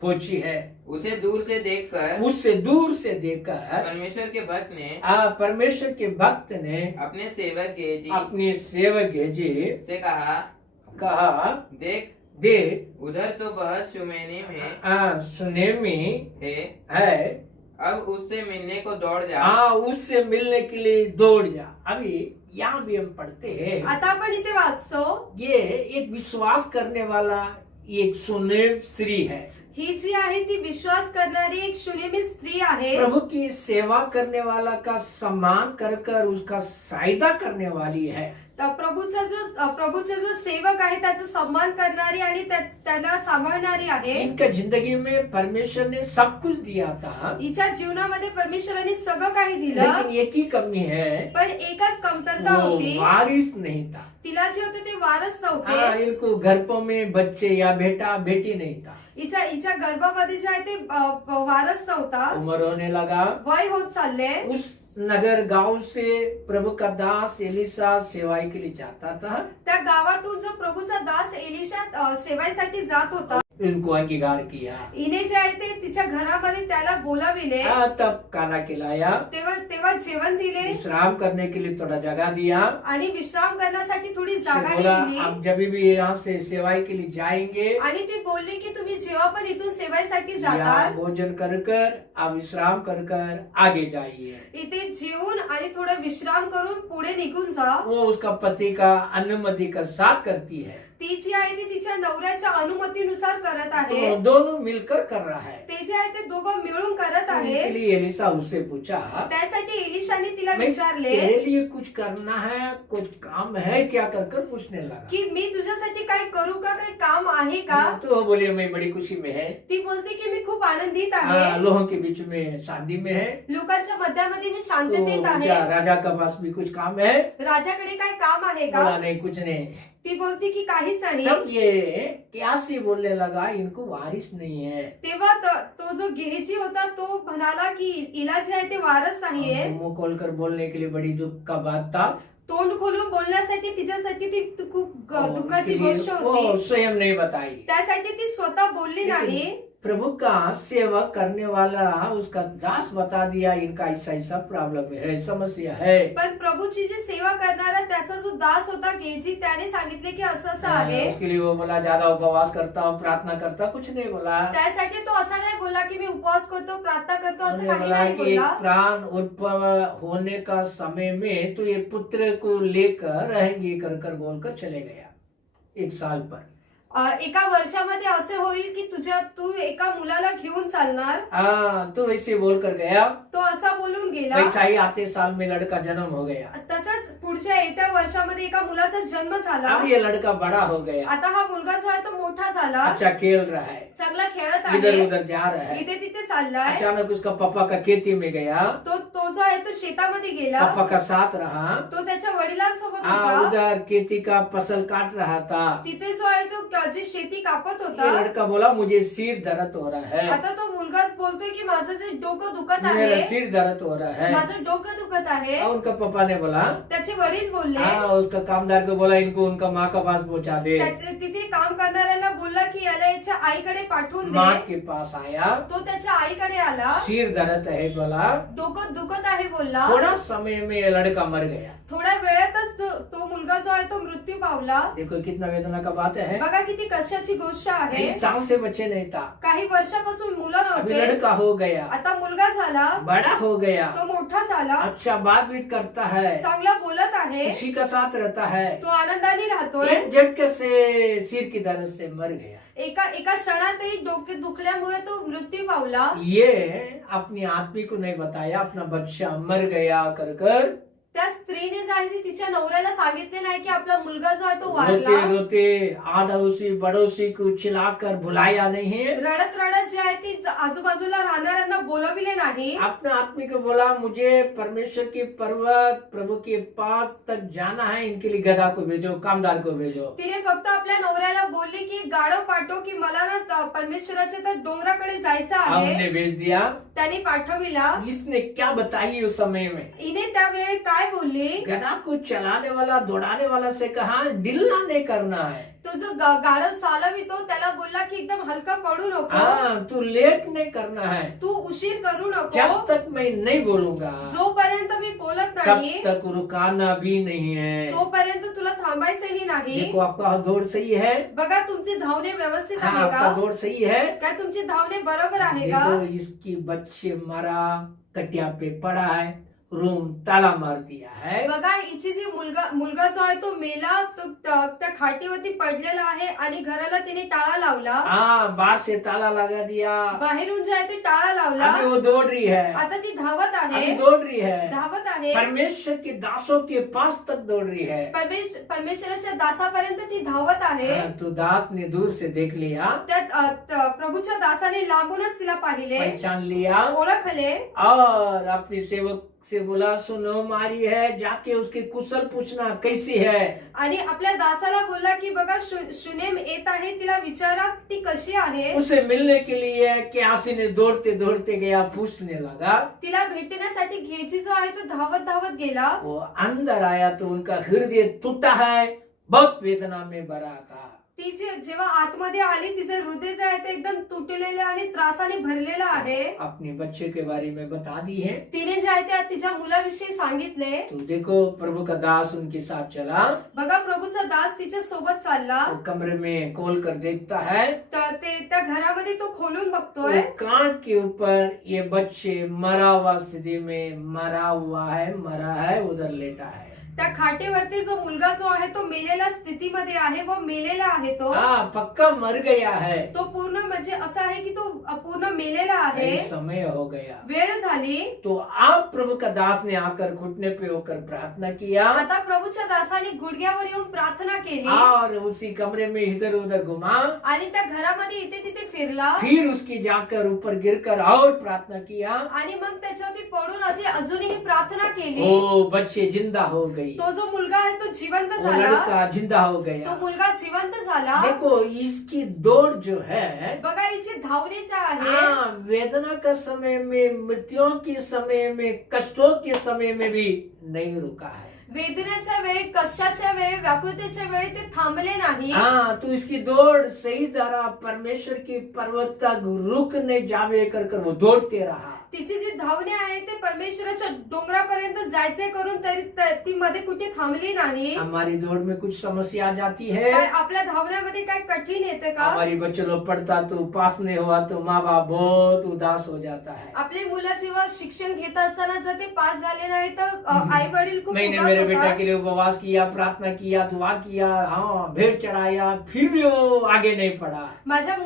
पहुंची है. उसे दूर से देखकर उससे दूर से देखकर परमेश्वर के भक्त ने परमेश्वर के भक्त ने अपने सेवक गेजी अपने सेवक गेजी से कहा, देख उधर तो बहुत सुमेनी में सुनेमी है, अब उससे मिलने को दौड़ जा. उससे मिलने के लिए दौड़ जा. अभी यहाँ भी हम पढ़ते हैं, आता आपण इथे वाचतो, ये एक विश्वास करने वाला एक सुनेम स्त्री है. ही जी आहे ती विश्वास करणारी एक सुनेमी स्त्री आहे. प्रभु की सेवा करने वाला का सम्मान कर कर उसका सहायता करने वाली है. तर प्रभूचा जो सेवक आहे त्याचा सन्मान करणारी आणि त्याला सांभाळणारी आहे. इनका जिंदगी में परमेश्वर ने सब कुछ दिया था, हिच्या जीवनामध्ये परमेश्वराने सगळं काही दिलं, लेकिन एक ही कमी है, पण एकच कमतरता वो होती, वारिस नहीं था. तिला जे होते ते वारस नव्हते. इनको घरपों में बच्चे या बेटा बेटी नहीं था. हिच्या गर्भामध्ये जे आहे ते वारस नव्हता. उम्र होने लगा. वय होत चालले. उस नगर गांव से प्रभु का दास एलिसा सेवाई के लिए जाता था. त्या गावातून जो प्रभूचा दास एलिशा सेवाईसाठी जात होता, इनको अंगीकार किया. हिने जे आहे ते तिच्या घरामध्ये त्याला बोलाविले. तब खाना खिलाया, तेव्हा जेवण दिले, विश्राम करने के लिए थोड़ा जगह दिया. आणि विश्राम करण्यासाठी थोडी जागा बोला दिली. आप जब भी यहाँ से सेवाई के लिए जाएंगे, आणि ती बोलली की तुम्ही जेव्हा पण इथून सेवाईसाठी यहाँ जाता, भोजन कर कर आप विश्राम कर कर आगे जाइए. इथे जेवून आणि थोडं विश्राम करून पुढे निघून जा. वो उसका पति का अनुमति का साथ करती है. ती जी आहे ती तिच्या नवऱ्याच्या अनुमतीनुसार करत आहे. तो दोनों मिलकर कर रहा है. ते जे आहे ते दोघं मिळून करत आहे. इसके लिए एलिसा उससे पूछा, त्यासाठी एलिशाने तिला मैं विचारले तेरे लिए कुछ करना है, कुछ काम है क्या, कर कर पूछने लगा. की मी तुझ्यासाठी काय करू का, काही काम आहे का. तो बोले मैं बड़ी खुशी में है, ती बोलते की मी खूप आनंदित आहे, लोगों के बीच में शांति में है. लोकांच्या मध्यामध्ये मी तो शांततेत आहे. राजा का पास भी कुछ काम है. राजाकडे काय काम आहे बोला का. नहीं, कुछ नहीं. ती बोलती की काहीच नाही. तब ये क्यासी बोलने लगा, इनको वारिस नहीं है. तेव्हा तो जो गेहजी होता तो म्हणाला की हिला जे आहे ते वारस नाहीये. मुंह खोलकर बोलने के लिए बड़ी दुख का बात था. तोंड खोलून बोलण्यासाठी तिच्यासाठी ती खूप दुःखाची उसके लिए गोष्ट वो होती. स्वयं नहीं बताई. त्यासाठी ती स्वतः बोलली नाही. प्रभु का सेवा करने वाला उसका दास बता दिया इनका ऐसा ऐसा प्रॉब्लम है, समस्या है। पण प्रभूची जी सेवा करणारा त्याचा जो दास होता गेजी, त्याने सांगितले की असं असं आहे. उसके लिए वो बोला ज्यादा उपवास करता हूँ, प्रार्थना करता, कुछ नहीं बोला। त्यासाठी तो असा नाही बोला की मी उपवास करतो, प्रार्थना करतो, असं उन्होंने काही बोला नाही कि एक बोला. प्राण उत्पन्न होने का समय में तो ये पुत्र को लेकर रहेंगे कर कर बोलकर चले गया 1 साल पर। एका वर्षामध्ये असे होईल की तू एका मुलाला घेऊन चालणार. तो वैसे बोलकर गया। तो असा बोलून गेला. वैसा ही आते साल में लड़का जन्म हो गया। तसंच पुढच्या येत्या वर्षामध्ये एका मुलाचा जन्म झाला. अब ये लड़का बड़ा हो गया। आता हा मुलगा जो आहे तो मोठा झाला. अच्छा खेल रहा है, चांगला खेळत इधर आहे, उधर जा रहा है। इथे तिथे चाललाय. अचानक उसका पापा का खेती में गया, तो जो आहे तो शेतामध्ये गेला. पापा का साथ रहा। तो त्याच्या वडिलांसोबत होता. उधर खेती का फसल काट रहा था। तिथे जो आहे तो जी शेती कापत ये होता. लड़का बोला मुझे सिर दर्द हो रहा है, आता तो मुलगाच बोलतोय की माझं जे डोकं दुखत मेरा आहे, सिर दर्द हो रहा है। माझं डोकं दुखत आहे. और उनका पापा ने बोला, त्याचे वडील बोलले. उसका कामदार को बोला इनको उनका माँ का पास पहुंचा दे। तिथे काम करणाऱ्यांना बोलला की याला याच्या आईकडे पाठवून माँ दे. के पास आया, तो त्याच्या आईकडे आला. सिर दर्द है बोला। डोकं दुखत आहे बोलला. थोड़ा समय में ये लड़का मर गया। थोड्या वेळातच तो मुलगा जो आहे तो मृत्यू पावला. देखो कितना वेदना का बात है। बघा किती कष्टाची गोष्ट आहे. कई साल से बच्चे नहीं था, काही वर्षापासून मुलं अभी नव्हते. लड़का हो गया, आता मुलगा झाला, बड़ा हो गया, तो मोठा झाला, अच्छा बात भी करता है, चांगला बोलत आहे, खुशी का साथ रहता है। तो आनंदाने राहतोय. एक झटके से सिर की दर्द से मर गया। एका क्षणातही डोके दुखल्यामुळे तो मृत्यू पावला. ये अपनी आदमी को नहीं बताया, अपना बच्चा मर गया कर कर त्या स्त्रीने जे आहे ती तिच्या नवऱ्याला सांगितले नाही की आपला मुलगा जो आहे तो रोते वारला. रोते आड़ोसी पड़ोसी को चिल्लाकर बुलाया नहीं, रडत रडत जे आहे ती आजूबाजूला राहणाऱ्यांना बोलविले नाही. अपने आदमी को बोला मुझे परमेश्वर के पर्वत प्रभु के पास तक जाना है, इनके लिए गधा को भेजो, कामदार को भेजो। तिने फक्त आपल्या नवऱ्याला बोलली की गाढव पाठव की मला ना परमेश्वराच्या त्या डोंगराकडे जायचं आहे. हमने भेज दिया। त्याने पाठविला. इसने क्या बताई उस समय में? हिने त्यावेळी काय बोलली? गधा को चलाने वाला दौड़ाने वाला से कहा ढिलना नहीं करना है। तो जो गाढव चालवितो त्याला बोलला की एकदम हलका पडू नको, तू लेट नहीं करना है, तू उशीर करू नको, जब तक मैं नहीं बोलूंगा जोपर्यंत मी बोलत तब नाही तक रुकाना भी नहीं है। तोपर्यंत तुला थांबायचंही नाही. देखो आपका दौड़ सही है, बघा तुमची धावणे व्यवस्थित आहे आपका का? दौड़ सही है। काय तुमची धावणे बरोबर आहे का? देखो इसकी बच्चे मरा, कटिया पे पड़ा है, रूम ताला मार दिया है। बघा हिची जी मुलगा जो आहे तो मेला, तो त्या खाटीवरती पडलेला आहे आणि घराला तिने टाळा लावला. बाहर से ताला लगा दिया, बाहेरून जे आहे ते टाळा लावला. अभी वो दौड़ रही है, आता ती धावत आहे, अभी दौड़ रही है, धावत आहे. परमेश्वर के दासों के पास तक दौड़ रही है। परमेश्वराच्या दासापर्यंत ती धावत आहे. तो दास ने दूर से देख लिया, त्या प्रभूच्या दासाने लांबूनच तिला पाहिले, पहचान लिया ओळखले और अपने सेवक से बोला सुनो मारी है, जाके उसके कुशल पूछना कैसी है। आणि आपल्या दासाला बोलला की बघा शुनेम येत आहे, तिला विचारा ती कशी आहे. उसे मिलने के लिए क्यासी ने दौड़ते दौड़ते गया, पूछने लगा। तिला भेटण्यासाठी गेजी जो आहे तो धावत धावत गेला. वो अंदर आया तो उनका हृदय टूटा है, बहुत वेदना में भरा था। ती जेव्हा आतमध्ये आली तिचे हृदय जे आहे ते एकदम तुटलेले आणि त्रासाने भरलेलं आहे. अपने बच्चे के बारे में बता दी है। तिने जे आहे ते तिच्या मुलाविषयी सांगितले. तो देखो प्रभु का दास उनके साथ चला, बघा प्रभूचा दास तिच्या सोबत चालला. वो कमरे में खोल कर देखता है, तर ते त्या घरामध्ये तो खोलून बघतोय. कान के ऊपर ये बच्चे मरा हुआ स्थिति में मरा हुआ है, मरा है, उधर लेटा है। त्या खाटेवरती जो मुलगा जो आहे तो मेलेल्या स्थितीमध्ये आहे व मेलेला आहे. तो पक्का मर गया है, तो पूर्ण म्हणजे असं आहे की तो पूर्ण मेलेला आहे. समय हो गया। वेळ झाली. तो आप प्रभु का दास ने आकर घुटने पे होकर प्रार्थना किया आता प्रभूच्या दासाने गुडघ्यावर येऊन प्रार्थना केली और उसी कमरे में इधर उधर घुमा, आणि त्या घरामध्ये इथे तिथे फिरला. फिर उसकी जाकर ऊपर गिरकर और प्रार्थना किया। आणि मग त्याच्यावरती पडून असे अजूनही प्रार्थना केली. वो बच्चे जिंदा हो गई, तो जो मुलगा आहे तो जिवंत वो झाला. लड़का जिंदा हो तो गया। मुलगा जिवंत झाला. देखो इसकी दौड़ जो है, बघा हिची धावणीचा आहे. वेदना का समय में, मृत्युओं के समय में, कष्टों के समय में भी नहीं रुका है। वेदनेच्या वेळी, कष्टाच्या वेळी, व्याकुलतेच्या वेळी ते थांबले नाही. हाँ, तू इसकी दौड़ सही तरह परमेश्वर की पर्वत तक रुकने जावे कर कर वो दौड़ते रहा. तिची जी धावणे आहे ते परमेश्वराच्या डोंगरापर्यंत जायचे करून तरी ती मध्ये कुठे थांबली नाही. हमारी दौड़ में कुछ समस्या आ जाती है. तर आपल्या धावण्यामध्ये काय कठीण येते का? हमारी बच्चे लोग पढ़ता तो पास नहीं हुआ तो माँ बाप बहुत उदास हो जाता है. आपले मुलं जेव्हा शिक्षण घेत असताना जर ते पास झाले नाही तर आई वडील खूप मैंने उदास मेरे बेटा होतात. के लिए उपवास किया, प्रार्थना किया, दुआ किया, हाँ भेंट चढ़ाया, फिर भी वो आगे नहीं बढ़ा.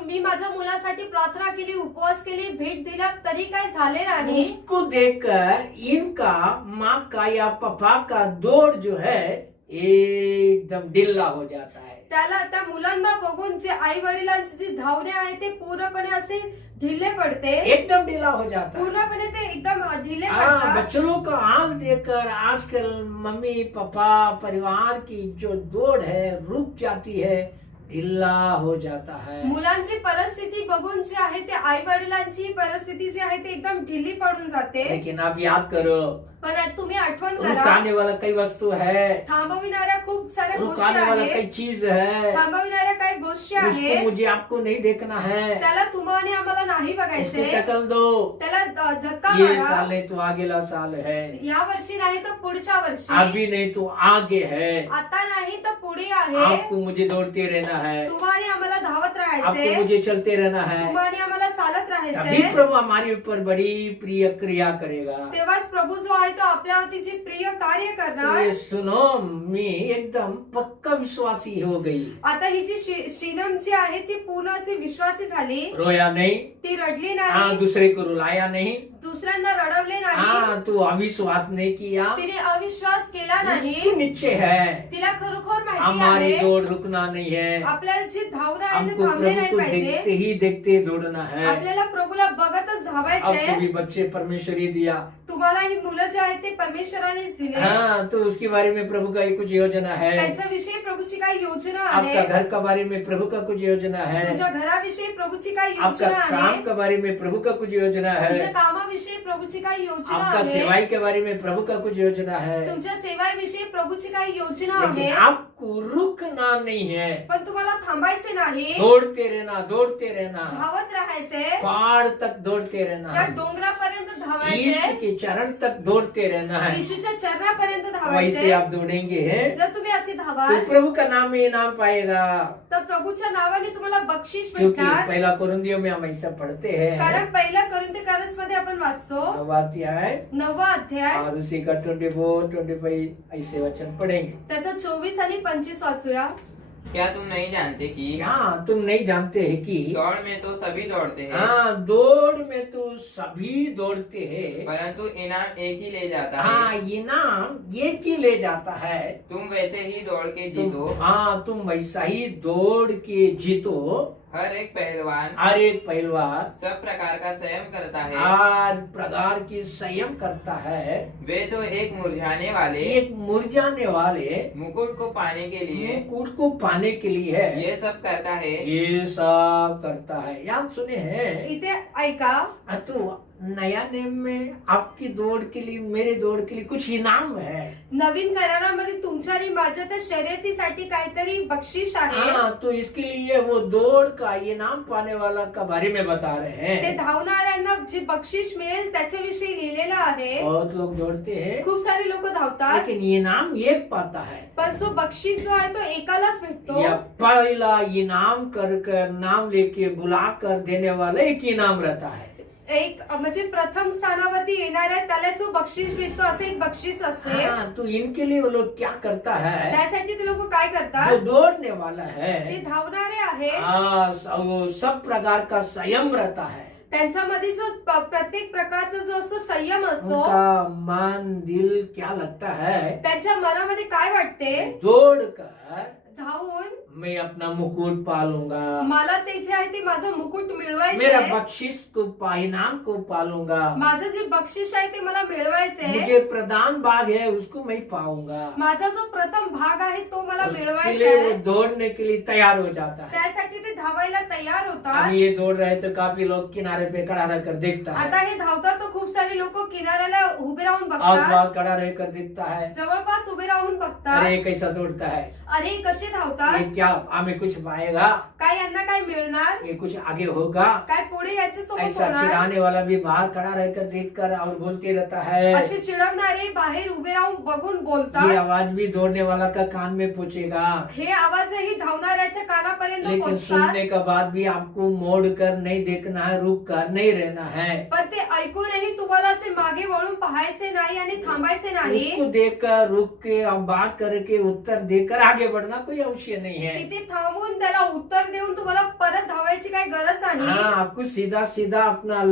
मी माझ्या मुलासाठी प्रार्थना केली, उपवास केली, भेट दिला, तरी काय झाले नाही. उसको देखकर इनका माँ का या पापा का दौड़ जो है एकदम ढीला हो जाता है. त्या मुलांना बघून जे आई वडिलांची जी धावणे आहे ते पूर्णपणे असे ढिले पडते. एकदम ढीला हो जाता है. पूर्णपणे ते एकदम ढिले हाँ, पडतात. बच्चों लोग का हाल देखकर आजकल मम्मी पापा परिवार की जो दौड़ है रुक जाती है, ढीला हो जाता है. मुलांची परिस्थिती बघून जी आहे ते आई वडिलांची परिस्थिती जी आहे ते एकदम ढिली पडून जाते. लेकिन आप याद करो, पण तुम्ही आठवण करा, रुकाने वाला कई वस्तु है, थांबविणाऱ्या खूप साऱ्या गोष्टी रुकाने वाला कई आहेत. चीज है. थांबविणाऱ्या काही गोष्टी उसको आहेत. मुझे आपको नहीं देखना है. त्याला तुम्हाला आणि आम्हाला नाही उसको बघायचे. टकल दो. त्याला धक्का ये मारा. साल नहीं तो आगेला साल है. या वर्षी नाही तर पुढच्या वर्षी, अभी नहीं तो आगे है. आता नाही तर पुढे आहे. आपको मुझे दौड़ते रहना है. तुम्हाला आम्हाला धावत आपको राहायचे. मुझे चलते रहना है. तुम्हाला आम्हाला चालत तभी राहायचे. प्रभु हमारे ऊपर बड़ी प्रिय क्रिया करेगा. तेव्हाच प्रभू जो आहे तो आपल्यावरती जी प्रिय कार्य तो करणार. ये सुनो, मैं एकदम पक्का विश्वासी हो गई. आता ही जी श्रीनम जी आहे ती पूर्ण अशी विश्वासी झाली. रोया नहीं, ती रडली हाँ नाही, दूसरे को रुलाया नहीं, दुसऱ्यांना रडवले नाही, हाँ तू अविश्वास नहीं किया. तिने अविश्वास केला नाही. उसको निश्चय है तिला खरोखर माहिती हमारी आहे दौड़ रुकना नहीं है. आपल्याला जी धावणं आहे ते हमको थांबले प्रभु नाही को पाहिजे. देखते ही देखते दौड़ना है. आपल्याला प्रभूला बघतच अब धावायचंय. तो भी बच्चे परमेश्वर ही दिया. तुम्हाला ही मुलं जी आहेत ते परमेश्वरानेच दिले. हाँ, तो उसके बारे में प्रभु का कुछ योजना है. त्यांच्याविषयी प्रभूची काही योजना आपका आहे. घर का बारे में प्रभु का कुछ योजना है. तुमच्या घराविषयी प्रभूची काही आपका योजना काम आहे. के बारे में प्रभु का कुछ योजना तुमच्या है. कामाविषयी प्रभूची काही योजना आपका आहे. सेवाई के बारे में प्रभु का कुछ योजना है. तुमच्या सेवाविषयी प्रभूची काही योजना लेकिन आहे. आपको रुकना नहीं है. पण तुम्हाला थांबायचे नाही. दौड़ते रहना, दौड़ते रहना, धावत राहायचे. पहाड़ तक दौड़ते रहना त्या है. डोंगरापर्यंत यीशु धावायचे. के चरण तक दौड़ते रहना है. येशूच्या चरणापर्यंत वैसे धावायचे. आप दौड़ेंगे हैं जर तुम्ही असे तो धावाल प्रभु का नाम में इनाम पाएगा. तर प्रभूच्या नावाने तुम्हाला बक्षीस क्योंकि मिळणार. पहला कुरिन्थियों में हम ऐसा पढ़ते हैं, कारण पहिल्या कोरिन्थीकरस मध्ये आपण वाचतो 9वां अध्याय 9वा अध्याय और उसी का 24, 25 ऐसे वचन पढ़ेंगे. त्याचा 24 आणि 25 वाचूया. क्या तुम नहीं जानते कि हाँ, तुम नहीं जानते हैं कि दौड़ में तो सभी दौड़ते हैं, हाँ दौड़ में तो सभी दौड़ते हैं, परंतु इनाम एक ही ले जाता है. हाँ इनाम एक ही ले जाता है. तुम वैसे ही दौड़ के जीतो. हाँ तुम वैसा ही दौड़ के जीतो. हर एक पहलवान हर एक पहलवान सब प्रकार का संयम करता है. हर प्रकार की संयम करता है. वे तो एक मुरझाने वाले एक मुरझाने वाले मुकुट को पाने के लिए मुकुट को पाने के लिए है, ये सब करता है. ये सब करता है. याद सुने हैं. इथे ऐका. तो नया नेम में आपकी दौड़ के लिए, मेरे दौड़ के लिए कुछ इनाम है. नवीन करारामध्ये तुमच्या आणि माझ्या त्या शर्यतीसाठी काहीतरी बक्षीस आहे. हाँ, तो इसके लिए वो दौड़ का इनाम पाने वाला का बारे में बता रहे ते हैं. धावणाऱ्यांना जे बक्षीस मिळेल त्याच्याविषयी लिहिलेलं आहे. बहुत लोग दौड़ते हैं खूप सारे लोक धावतात, लेकिन इनाम एक पाता है. पण जो बक्षीस जो आहे तो एकालाच भेटतो. या पहला इनाम कर नाम लेके बुला कर देने वाला एक इनाम रहता है. एक म्हणजे प्रथम स्थानावरती येणार आहे त्याला जो बक्षीस भेटतो असं एक बक्षीस असते. हाँ, तो इनके लिए वो लोग क्या करता है, त्यासाठी ते लोक काय जो करतात, दौड़ने वाला है, जे धावणारे आहेत वो सब प्रकार का संयम रहता है. त्यांच्यामध्ये जो प्रत्येक प्रकारचा जो असतो संयम असतो. उनका मन दिल क्या लगता है, त्यांच्या मनामध्ये काय वाटते, दौड़ कर धावून मैं अपना मुकुट पालूंगा, मला ते जे आहे ते माझं मुकुट मेरा मिळवायचंय, बख्शिश को इनाम को पालूंगा, माझं जे बक्षीस आहे ते मला मिळवायचंय, मुझे प्रधान भाग है उसको मैं पाऊंगा। माझा जो प्रथम भाग आहे तो मला उसके मिळवायचा लिए वो आहे। दौड़ने के लिए तैयार हो जाता है। त्यासाठी ते धावायला तयार होतात। अब ये दौड़ रहे तो काफी लोग किनारे पे खड़ा रहकर देखता है, आता हे धावतात तो खूप सारे लोक किनाऱ्याला उभे राहून आस बघतात, पास खड़ा रहकर देखता है, जवळपास उभे राहून बघतात, अरे कैसा दौड़ता है, अरे कसे धावतात, ये क्या हमें कुछ पाएगा, काय यांना काय मिळणार, ये कुछ आगे होगा। काय पुढे याच्या सोबत ऐसा होणार। चिढ़ाने वाला भी बाहर खड़ा रहकर देखकर और बोलते रहता है, असे चिडवणारे बाहेर उभे राहून बघून ये बोलतात। आवाज भी दौड़ने वाला का कान में पहुंचेगा, हे आवाजही धावणाऱ्याच्या कानापर्यंत लेकिन पोहोचतात, सुनने के बाद भी आपको मोड़ कर नहीं देखना है, रुक कर नहीं रहना है। पण ते ऐकूनही तुम्हाला असे मागे वळून पाहायचे नाही आणि थांबायचे नाही। उसको देखकर रुक के अब बात करके उत्तर देकर आगे बढ़ना कोई अवश्य नहीं है। तिथे थांबून त्याला उत्तर देऊन तुम्हाला परत धावायची काही गरज हाँ, नाही। आपको सीधा सीधा अपना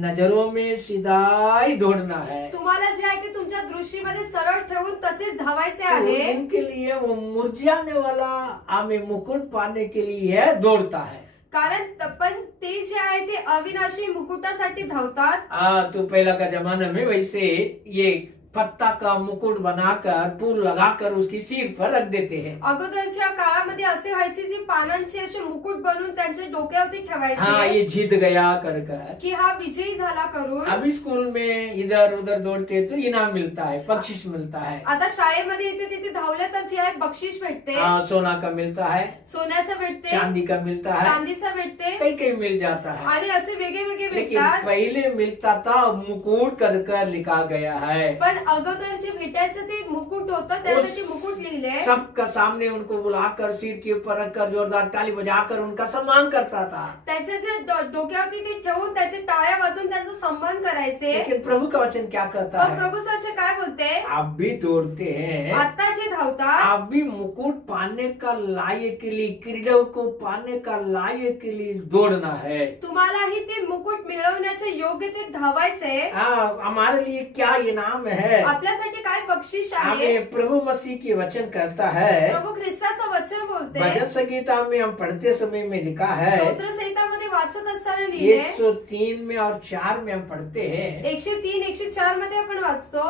नजरों में सीधा ही दौड़ना है। तुम्हाला जे आहे ते तुमच्या दृष्टीमध्ये सरळ ठेवून तसेच धावायचे तो आहे। उनके लिए वो मुरझाने वाला हमें मुकुट पाने के लिए दौड़ता है। कारण पण ते जे आहे ते अविनाशी मुकुटासाठी धावतात। तो पहला का जमाना में वैसे ये पत्ता का मुकुट बनाकर पूर लगाकर उसकी सिर पर रख देते हैं। अगोदरच्या काळामध्ये असे व्हायचे जे पानांचे असे मुकुट बनवून त्यांच्या डोक्यावरती हाँ, ठेवायचे ये जीत गया कर कर। की हा विजयी झाला करून। अभी स्कूल में इधर उधर दौड़ते तो इनाम मिलता है, बख्शिश मिलता है। आता शाळेमध्ये इथे तिथे धावलं तर जे आहे बक्षीस भेटते, सोना का मिलता है, सोन्याचं भेटते, चांदी का मिलता है, चांदीचं भेटते कई कई मिल जाता है। आणि असे वेगळे वेगळे लेकिन भेटतात। पहले मिलता था मुकुट कर कर लिखा गया है। पण अगोदर जे भेटायचं ते मुकुट होतं, त्यासाठी मुकुट लिहिले। सबका सामने उनको बुलाकर सिर के ऊपर रखकर जोरदार ताली बजाकर उनका सम्मान करता था। त्याच्या जे डोक्यावरती ते ठेवून त्याचे टाळ्या वाजवून त्यांचा सन्मान करायचे। लेकिन प्रभु का वचन क्या कहता पण है? प्रभू साचे काय बोलते, आप भी दौड़ते हैं, आता जे धावतात आप भी मुकुट पाने का लायक के लिए, किरीटों को पाने का लायक के लिए दौड़ना है। तुम्हालाही ते मुकुट मिळवण्याच्या योग्य ते धावायचे। हमारे लिए क्या इनाम है? आपल्यासाठी काय बक्षीस आहे? हमें प्रभु मसीह के वचन करता है। प्रभु ख्रिस्ताचं वचन बोलते। भजन संगीता में हम पढ़ते समय में लिखा है, स्तोत्र संहितामध्ये वाचत असताना लिहिले 103 में और 4 में हम पढ़ते हैं, 103 104 मध्ये आपण वाचतो,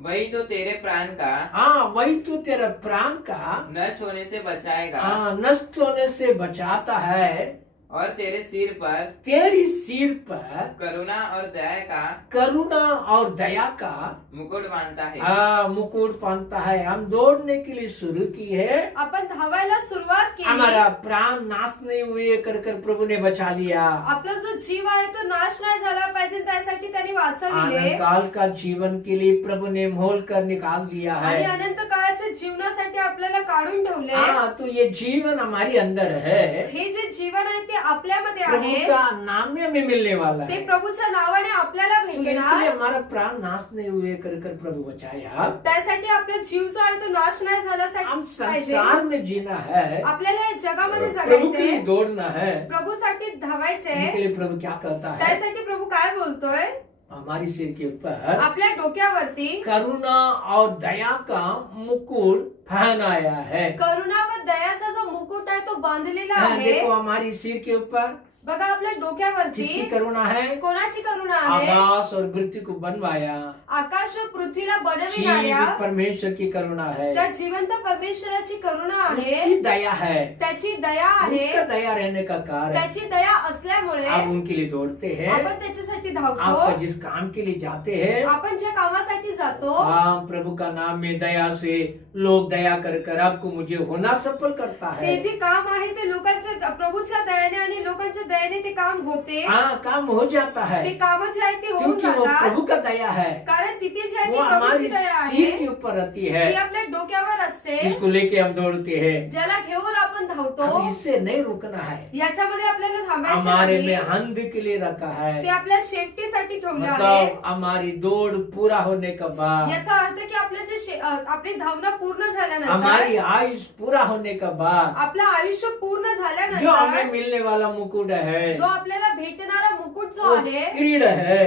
वही तो तेरे प्राण का हाँ वही तो तेरा प्राण का नष्ट होने से बचाएगा नष्ट होने से बचाता है, और तेरे सिर पर तेरी सिर पर करुणा और दया का करुणा और दया का मुकुट बांधता है। मुकुट बांधता है। हम दौड़ने के लिए शुरू की है, आपण धावायला सुरुवात केली। हमारा प्राण नाश नहीं हुए कर कर प्रभु ने बचा लिया। आपला जो जीव आहे तो नाश नाही झाला पाहिजे त्यासाठी त्यांनी वाचवले अनंत काल का जीवन के लिए प्रभु ने मोल कर निकाल दिया आणि है। अनंत काळाच्या जीवनासाठी आपल्याला काढून ठेवले। हाँ, तो ये जीवन हमारे अंदर है, हे जे जीवन आहे ते आपल्यामध्ये प्रभु आहे, का नाम में हमें मिलने वाला ते है। प्रभूच्या नावाने आपल्याला तो इसलिए भेटणार। हमारा प्राण नाश नहीं हुए कर कर प्रभु बचाया। त्यासाठी आपला जीव जो आहे तो नाश नाही हम झाल्यासाठी पाहिजे। संसार में जीना है, आपल्याला या जगामध्ये प्रभु के लिए जगायचे, दौड़ना है। प्रभूसाठी धावायचे। इनके लिए प्रभु क्या कहता है? त्यासाठी प्रभू काय बोलतोय, हमारी सिर के ऊपर आपल्या डोक्यावरती करुणा और दया का मुकुट पहनाया है। करुणा व दयाचा जो मुकुट आहे तो बांधलेला आहे। देखो हमारी सिर के ऊपर बघा आपल्या किसकी डोक्यावरती करुणा है? कोणाची करुणा आहे? आकाश और पृथ्वी को बनवाया, आकाश व पृथ्वीला जीव बनविणाऱ्या परमेश्वर की करुणा है, त्या जिवंत परमेश्वराची करुणा आहे, उसकी दया है, त्याची दया आहे। उनका दया रहने का कारण त्याची दया असल्यामुळे आप उनके लिए दौड़ते हैं। आपण त्याच्यासाठी आप धावतो। जिस काम के लिए जाते हैं, आपण ज्या कामासाठी जातो हाँ प्रभु का नाम में दया से लोग दया कर कर आपको मुझे होना सफल करता ते है। जे काम आहे ते लोकांच्या प्रभूच्या दयाने आणि लोकांच्या दयाने ते काम होते। हाँ, काम हो जाता है ते काम जे आहे ते होऊन क्योंकि वो जातात। प्रभु का दया है, कारण तिथे जे आहे वो ती प्रभूची हमारी दया आहे, सिर के ऊपर रहती ती है, आपल्या डोक्यावर असते, जिसको लेके हम दौड़ते हैं। ज्याला घेऊन आपण धावतो। हमें इससे नहीं रुकना है, याच्यामध्ये आपल्याला थांबायचं हमारे में नाही, हंध के लिए रखा है। ते आपल्या सेफ्टीसाठी ठेवलं आहे। मतलब हमारी दौड़ पूरा होने के बाद, याचा अर्थ की आपलं जे आपली धावणं पूर्ण झाल्यानंतर, हमारी आयुष पूरा होने के बाद आपलं आयुष्य पूर्ण जो हमें झाल्यानंतर मिलने वाला मुकुट है, जो आपल्याला भेटणारा मुकुट जो वो आहे किरीट है,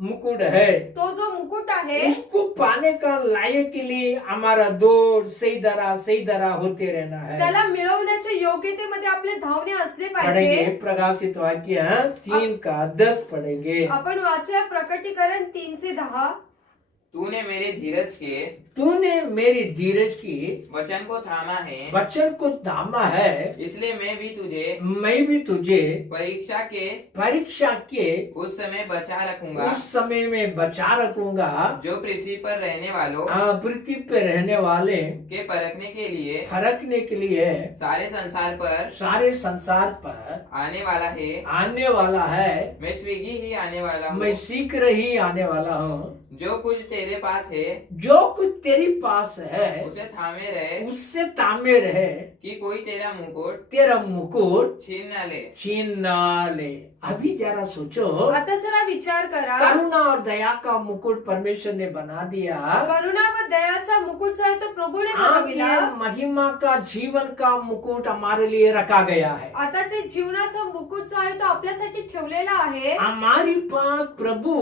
मुकुट है, तो जो मुकुट आहे उसको पाने का लायक के लिए हमारा दौड़ सही तरह होते रहना है। त्याला मिळवण्याच्या योग्यतेमध्ये आपले धावणे असले पढ़ेंगे पाहिजे. प्रकाशित वाक्य 3:10 पढ़ेंगे। आपण वाचूया प्रकटीकरण 3:10. तूने मेरे धीरज के तूने मेरी धीरज की वचन को थामा है, वचन को थामा है, इसलिए मैं भी तुझे परीक्षा के उस समय बचा रखूंगा, उस समय में बचा रखूंगा, जो पृथ्वी पर रहने वालों पृथ्वी पे रहने वाले के परखने के लिए फरकने के लिए सारे संसार पर आने वाला है। मैं शीघ्र ही आने वाला हूँ। मैं शीघ्र ही आने वाला हूँ। जो कुछ तेरे पास है जो कुछ तेरी पास है उसे थामे रहे, उससे तामे रहे, कि कोई तेरा मुकुट छीन न ले। अभी जरा सोचो, आता जरा विचार करा. करुणा और दया का मुकुट परमेश्वर ने बना दिया। करुणा व दयाचा मुकुट जो आहे तो प्रभूने आपके बनविला. महिमा का जीवन का मुकुट हमारे लिए रखा गया है। आता ते जीवनाचा मुकुट जो आहे तो आपल्यासाठी ठेवलेला आहे. हमारे पास प्रभु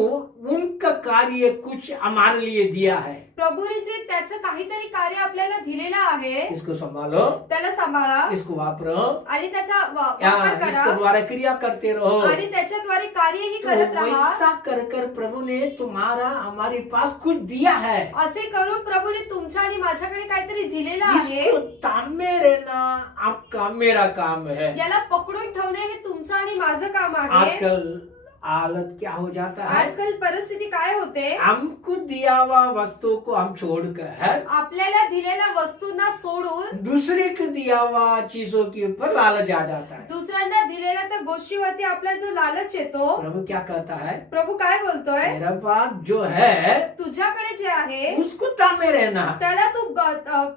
उनका कार्य कुछ हमारे लिए दिया है। प्रभूने जे त्याचं काहीतरी कार्य आपल्याला दिलेलं आहे इसको संभालो, त्याला सांभाळा इसको वापरो, आणि त्याचा वापर इसके करा द्वारा क्रिया करते रहो। आणि त्याच्याद्वारे कार्यही तो करत राहा. वैसा कर प्रभु ने तुम्हारा हमारे पास कुछ दिया है। असे करून प्रभूने तुमच्या आणि माझ्याकडे काहीतरी दिलेलं आहे. इसको तामे रहना आपका मेरा काम है। याला पकडून ठेवणे हे तुमचं आणि माझं काम आहे. आजकल हालत क्या हो जाता है, आजकाल परिस्थिती काय होते, हमको दिया हुआ वस्तु को हम छोड़कर आपल्याला दिलेल्या वस्तूंना सोडून दूसरे को दिया हुआ चीजों के ऊपर लालच आ जाता है। दुसऱ्यांना दिलेल्या त्या गोष्टीवरती आपला जो लालच येतो. प्रभु क्या कहता है, प्रभू काय बोलतोय, मेरा पास जो है तुझ्याकडे जे आहे उसको तामे रहना। त्याला तू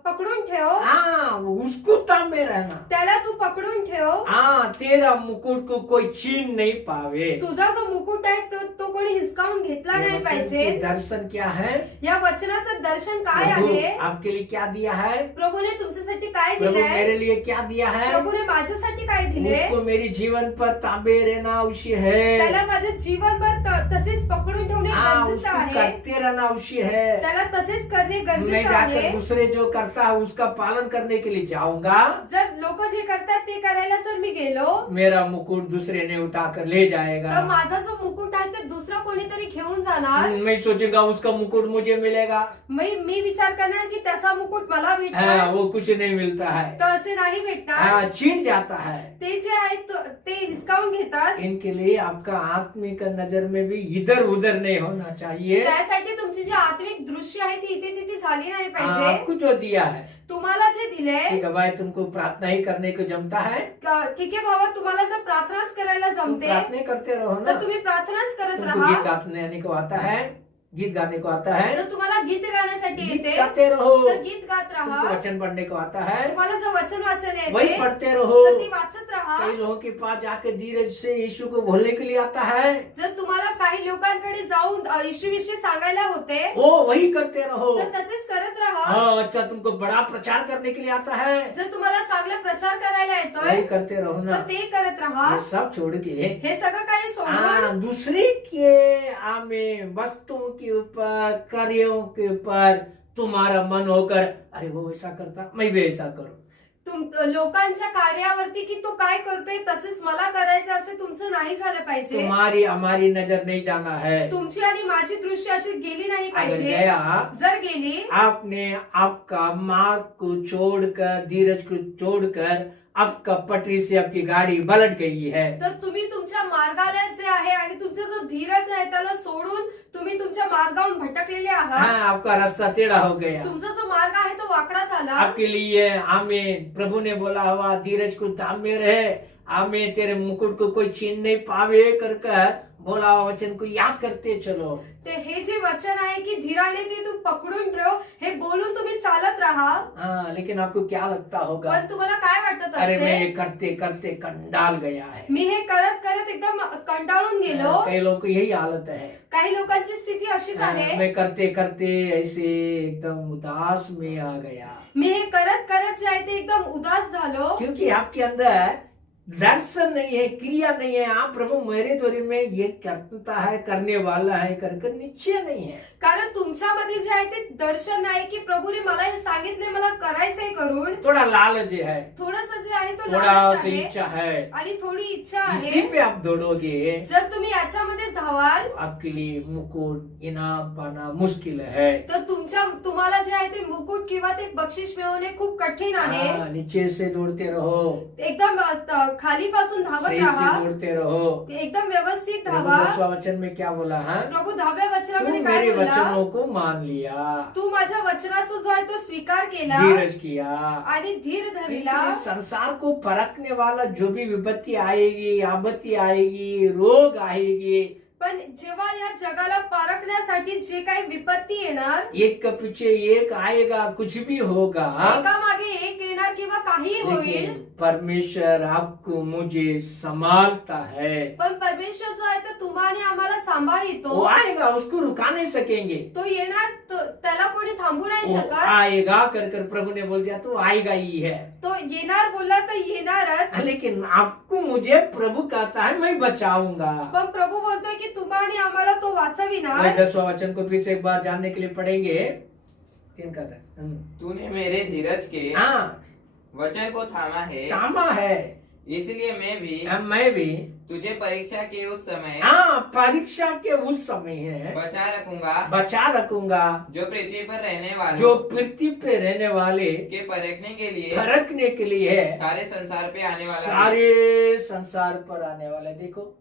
पकडून ठेव. हाँ, उसको तामे रहना। त्याला तू पकडून ठेव. हाँ, तेरा मुकुट को कोई छीन नहीं पावे। तुझा जो मुकुट आहे तो कोणी हिसकावून घेतला नाही वचन पाहिजे. के दर्शन क्या है, या वचनाचं दर्शन काय प्रभु आहे, आपके लिए क्या दिया है, प्रभूने तुमच्यासाठी काय प्रभु दिलंय, मेरे लिए क्या दिया है, प्रभूने माझ्यासाठी काय दिले, उसको मेरे जीवन पर ताबे रहना आवश्य है। त्याला माझं जीवनभर तसेच पकडून ठेवणे हाँ, गरजेचं उसको आहे. करते रहना आवश्य है। त्याला तसेच करणे मैं गरजेचं जाकर आहे. दूसरे जो करता है उसका पालन करने के लिए जाऊंगा, जर लोक जे करतात ते करायला जर मी गेलो मेरा मुकुट दूसरे ने उठाकर ले तर जाएगा। माझा जो मुकुट आहे ते दुसरं कोणीतरी घेऊन जाणार. मैं सोचूंगा उसका मुकुट मुझे मिलेगा। मी विचार करणार की त्याचा मुकुट मला हाँ, भेटणार, वो कुछ नहीं मिलता है। तर असे नाही भेटणार. हाँ, छीन जाता है। ते जे आहे ते हिसकावून घेतात. इनके लिए आपका आत्मिक नजर में भी इधर उधर नहीं होना चाहिए। त्यासाठी तुमची जी आत्मिक दृष्टी आहे ती इथे तिथे झाली नाही पाहिजे. आपको जो दिया है, तुम्हाला जे दिले, ठीक है भाई, तुमको प्रार्थना ही करने को जमता है, ठीक आहे भावा, तुम्हाला जर प्रार्थनाच करायला तुम जमते प्रार्थना करते रहो ना। तर तुम्ही प्रार्थनाच करत तुमको राहा. गीत गाने को आता है, गीत गाने को आता है, जर तुम्हाला गीत गाण्यासाठी गीत येते गाते रहो। तर गीत गात तुमको राहा. वचन पढ़ने को आता है, तुम्हाला जर वचन वाचायला वही येते पढ़ते रहो। तर ती वाचत राहा. कई लोगों के पास जाकर धीरज से यीशु को बोलने के लिए आता है, जर तुम्हाला काही लोकांकडे जाऊन येशूविषयी सांगायला होते वो वही करते रहो। तर तसेच करत राहा. हाँ, अच्छा, तुमको बड़ा प्रचार करने के लिए आता है, जर तुम्हाला चांगला प्रचार करायला येतोय वही करते रहो ना। तर ते करत राहा. ये सब छोड़ के हे सगळं काही सोडून हाँ, दूसरे के हमें वस्तुओं के ऊपर, कार्यों के ऊपर तुम्हारा मन होकर, अरे वो ऐसा करता, मैं भी ऐसा करूं। लोकांच्या कार्यावरती की तो काय करतोय तसेच मला करायचं असे तुमचं नाही झालं पाहिजे. तुम्हारी हमारी नजर नहीं जाना है। तुमची आणि माझी दृष्टी अशी गेली नाही अगर पाहिजे. गया, जर गेली, आपने आपका मार्ग को छोड़कर, धीरज को छोड़कर आपका पटरी से आपकी गाड़ी पलट गई है, तर तुम्ही तुमच्या मार्गाला जे आहे आणि तुमचा जो धीरज आहे त्याला सोडून तुम्ही तुमच्या मार्गावरून भटकलेले आहात. हाँ, आपका रास्ता टेढ़ा हो गया। तुमचा जो मार्ग आहे तो वाकडा झाला. आपके लिए हमें प्रभु ने बोला हुआ धीरज को थामे रहे, हमें तेरे मुकुट को कोई छीन नहीं पावे कर बोला हुआ वचन को याद करते चलो। ते हे जे वचन आहे की धीराने ते तू पकडून ठेव हे बोलून तुम्ही चालत राहा. हाँ, लेकिन आपको क्या लगता होगा, पण तुम्हाला काय वाटत अरे मैं असते, ये करते करते कंडाल गया है। मी हे करत करत एकदम कंटाळून गेलो. कई लोगों की यही हालत है। काही लोकांची स्थिती अशीच हाँ, आहे. मैं करते करते ऐसे एकदम उदास में आ गया, मी हे करत करत जे आहे ते एकदम उदास झालो. क्योंकि आपके अंदर दर्शन नहीं है, क्रिया नहीं है, हाँ प्रभु मेरे द्वारे में ये करता है, करने वाला है, कर निश्चय नहीं है. कारण तुमच्यामध्ये जे आहे ते दर्शन आहे की प्रभूने मला हे सांगितले, मला करायचंय करून. थोड़ा लालच है, थोडस जे आहे तो थोड़ा लालच सी आहे इच्छा है, आणि थोडी इच्छा इसी आहे. पे आप दौड़ोगे, जर तुम्ही याच्यामध्ये धावाल आपके लिए मुकुट इनाम पाना मुश्किल है. तर तुम्हाला जे आहे ते मुकुट किंवा ते बक्षीस मिळवणे खूप कठीण आहे. हाँ, नीचे से दौड़ते रहो, एकदम खाली पासून धावत सही राहा, से दौड़ते रहो. एकदम व्यवस्थित प्रभु धावा. 10वां वचन में क्या बोला? हाँ, प्रभू 10व्या तू वचनामध्ये काय मेरे बोलला? वचनों को मान लिया, तू माझ्या वचनाचा जो आहे तो स्वीकार केला धीरज किया. आणि धीर धरला. इस संसार को परखने वाला जो भी विपत्ति आएगी, आपत्ति आएगी, रोग आएगी, पण जेव्हा या जगाला परखण्यासाठी जे काही विपत्ती येणार, एक के पीछे एक आएगा, कुछ भी होगा, एका मागे एक येणार किंवा काही होईल, लेकिन परमेश्वर आपको मुझे संभालता है. पण परमेश्वर जो आहे तो तुम्हाला आम्हाला वो सांभाळतो. आएगा, उसको रुका नहीं सकेंगे. तो येणार, त्याला कोणी थांबू नाही वो शकत. आएगा कर प्रभु ने बोल दिया, तो आएगा ही है. तो येणार बोलला तर येणारच. लेकिन आपको मुझे प्रभु कहता है मैं बचाऊंगा. पण प्रभू बोलतोय की तुम्हाला आम्हाला तो वाचविणार. वही 10वां वचन को फिर से एक बार जानने के लिए पढ़ेंगे. 3 का था. तूने मेरे धीरज के हाँ, वचन को थामा है, तामा है. इसलिए मैं भी तुझे परीक्षा के उस समय हाँ परीक्षा के उस समय है बचा रखूंगा बचा रखूंगा, जो पृथ्वी पर रहने वाले जो पृथ्वी पे रहने वाले के परखने के लिए फरकने के लिए है, सारे संसार पे आने वाला है। सारे संसार पर आने वाला है. देखो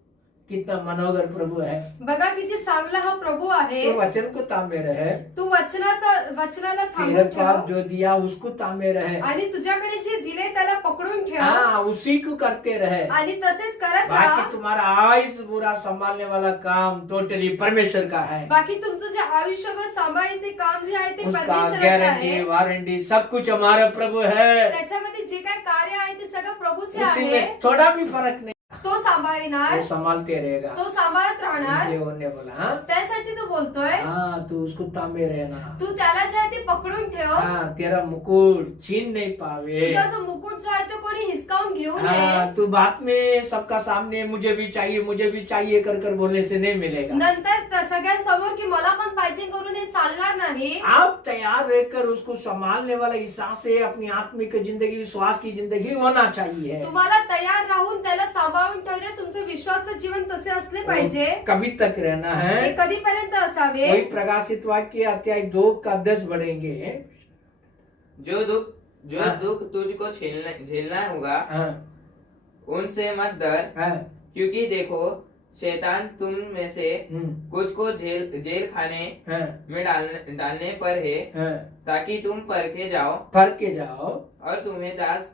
कितना मनोहर प्रभु है. बघा किती चांगला हा प्रभू आहे. तो वचन को तामे रहे, तू वचनाला तेरे थांबून पास ठेव जो दिया उसको तामे रहे. आणि तुझ्याकडे जे दिले त्याला पकडून ठेव हाँ, उसी को करते रहे. आणि तसेच करत राहा. बाकी तुम्हारा आयुष बुरा संभालने वाला काम टोटली परमेश्वर का है. बाकी तुमचं जे आयुष्यभर सांभाळायचे काम जे आहे ते उसका परमेश्वराचं गारंटी आहे. वारंटी सब कुछ हमारा प्रभु है. त्याच्यामध्ये जे काय कार्य आहे ते सगळं प्रभूचे उसी आहे. में थोड़ा भी फर्क नहीं, तो सांभाळणार, वो संभालते रहेगा. तो सांभाळत राहणार. इसलिए उन्होंने बोला हाँ, त्यासाठी तो बोलतोय हाँ तू उसको तामे रहना. तू त्याला जे आहे ते पकडून ठेव. हाँ, तेरा मुकुट छीन नहीं पावे. तुझा जो मुकुट जो आहे तो कोणी हिसकावून घेऊ नये. हाँ, तू बात में सबका सामने मुझे भी चाहिए कर बोलने से नहीं मिलेगा. नंतर सगळ्यांसमोर की मला पण पाहिजे करून हे चालणार नाही. आप तैयार रहकर उसको संभालने वाला हिस्सा से अपनी आत्मिक जिंदगी, विश्वास की जिंदगी होना चाहिए. तुम्हाला तयार राहून त्याला सांभाळून ठेवणे, तुमचे विश्वासाचे जीवन तसे असले पाहिजे. कभी तक रहना ते है. कधीपर्यंत असावे. वही प्रकाशित वाक्य अध्याय 2 का 10 बढ़ेंगे. जो हाँ। दुख तुझको झेलना होगा हाँ, उनसे मत डर, हाँ, क्योंकि देखो शैतान तुम में से कुछ को जेल खाने हाँ, में डालने पर है, हाँ, ताकि तुम परखे जाओ फर के जाओ. और तुम्हें 10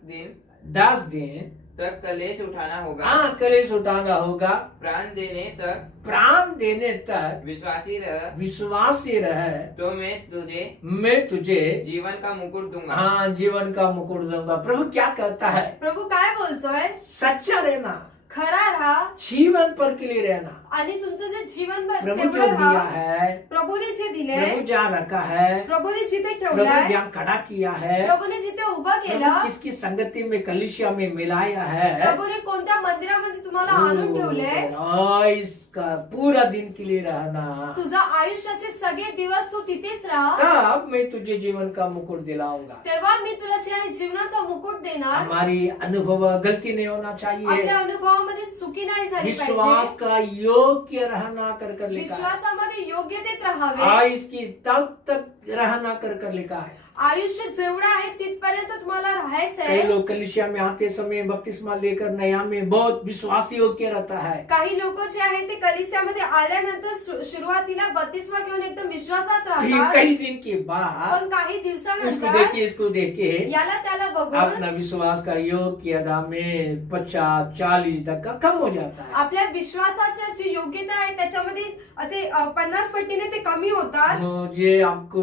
दिन तक कलेश उठाना होगा, हाँ कलेश उठाना होगा. प्राण देने तक विश्वासी रह तो मैं तुझे जीवन का मुकुट दूंगा। हाँ जीवन का मुकुट दूंगा. प्रभु क्या कहता है? प्रभू काय बोलतोय? सच्चा रहना, खरा राहा जीवन पर के लिए रहना. आणि तुमचं जे जीवन प्रभु जो तेवढं दिया राहा. है, प्रभूने जे दिले, प्रभु जहाँ रखा है, प्रभूने जिथे प्रभु ठेवलाय, जहाँ खड़ा किया है, प्रभूने जिथे उभं प्रभु केलं, किसकी संगति में कलिसिया में मिलाया है, प्रभूने कोणत्या मंदिरामध्ये तुम्हाला आणून ठेवले. और इसका पूरा दिन के लिए रहना. तुझा आयुष्याचे सगळे दिवस तू तिथेच राहा. तब मैं तुझे जीवन का मुकुट दिलाऊंगा. तेव्हा मी तुला जे आहे जीवनाचा मुकुट देणार. हमारी अनुभव गलती नहीं होना चाहिए. आपल्या अनुभवामध्ये चुकी नाही झाली विश्वास पाहिजे. का योग्य रहना कर लिखा है. विश्वासामध्ये योग्यतेत राहावे. आयुष्य तब तक रहना कर लिखा है. आयुष्य जेवढं आहे तिथपर्यंत तुम्हाला कई राहायचंय. लोग कलिसिया में आते समय बपतिस्मा लेकर नया में बहुत विश्वासी होके रहता है. काही लोक जे आहे ते कलिसियामध्ये आल्यानंतर सुरुवातीला बत्तीसवा घेऊन एकदम विश्वासात फिर राहतात. कई दिन के बाद पण काही उसको दिवसानंतर इसको देखे याला त्याला बघून अपना विश्वास का योग्यता में 50-40 तक का कम हो जाता है. आपल्या विश्वासाच्या जी योग्यता आहे त्याच्यामध्ये असे 50 पटीने ते कमी होतात.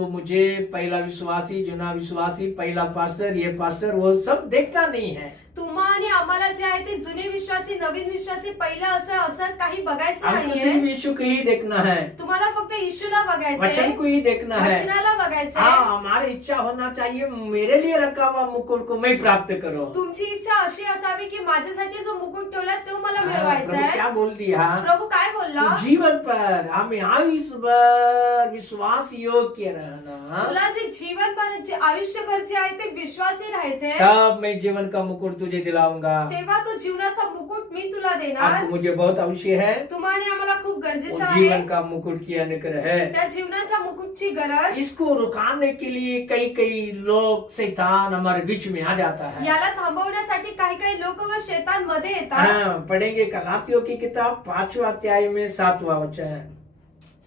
मुझे पहला विश्वासी, जुना विश्वासी, पहला पास्टर, ये पास्टर, वो सब देखता नहीं है. तुम्हा आणि आम्हाला जे आहे ते जुने विश्वासी नवीन विश्वासी पहिलं असं असं काही बघायचं हमको नाहीये. सिर्फ यीशु को ही देखना है, तुम्हाला फक्त येशूला वचन बघायचंय, को ही देखना है। वचनाला बघायचंय. हाँ, हमारी इच्छा होना चाहिए मेरे लिए रखा हुआ मुकुट को मैं प्राप्त करूं। तुमची इच्छा अशी असावी की माझ्यासाठी जो मुकुट ठेवला तो मला हाँ, मिळवायचा प्रभु आहे. क्या बोल दिया? प्रभू काय बोलला? तो जीवन पर हमें आयुष्यभर विश्वास योग्य रहना, तुला जे जीवनभर जे आयुष्यभर जे आहे ते विश्वासी राहायचंय, तब मैं जीवन का मुकुट तुझे दिलाऊंगा। तेव्हा तो जीवनाचा मुकुट मी तुला देणार. आपको मुझे बहुत आवश्यक है, तुम्हाला आम्हाला खूप वो गरजेचं आहे जीवन का मुकुट की अनुग्रह है। त्या जीवनाच्या मुकुटची गरज. इसको रुकाने के लिए कई कई लोग शैतान हमारे बीच में आ जाता है। याला थांबवण्यासाठी काही काही लोक व शैतान मध्ये येतात. हाँ, पढ़ेंगे गलातियों की किताब 5वां अध्याय में 7वां वचन।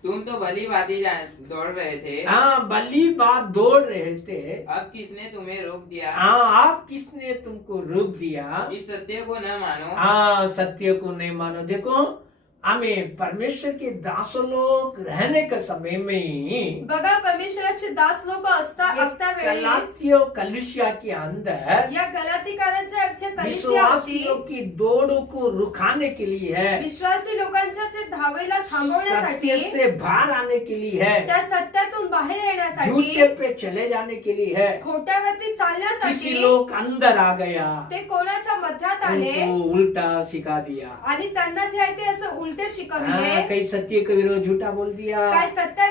तुम तो भली भांति दौड़ रहे थे, हाँ, भली बात दौड़ रहे थे, अब किसने तुम्हें रोक दिया? हाँ, आप किसने तुमको रोक दिया? इस सत्य को न मानो। हाँ, सत्य को नहीं मानो। देखो, हमें परमेश्वर के दासों लोग रहने के समय में बघा, परमेश्वराचे दास लोक असता वेळी गलातियों कलीसिया के अंदर या गलातीकारांच्या कलीसिया विश्वासियों होती. की दौड़ को रुकाने के लिए है, विश्वासी लोकांच्या जे धावेला सत्य थांबवण्यासाठी, से बाहर आने के लिए है, त्या सत्यातून बाहेर झूठे येण्यासाठी, पे चले जाने के लिए है। खोट्यावरती किसी चालण्यासाठी लोग अंदर आ गया, ते कोणाच्या मध्यात आले उनको उल्टा सिखा दिया। आणि त्यांना जे आहे ते असं उलटे शिकवले. हाँ, कई सत्य के विरोध झूठा बोल दिया, काय सत्या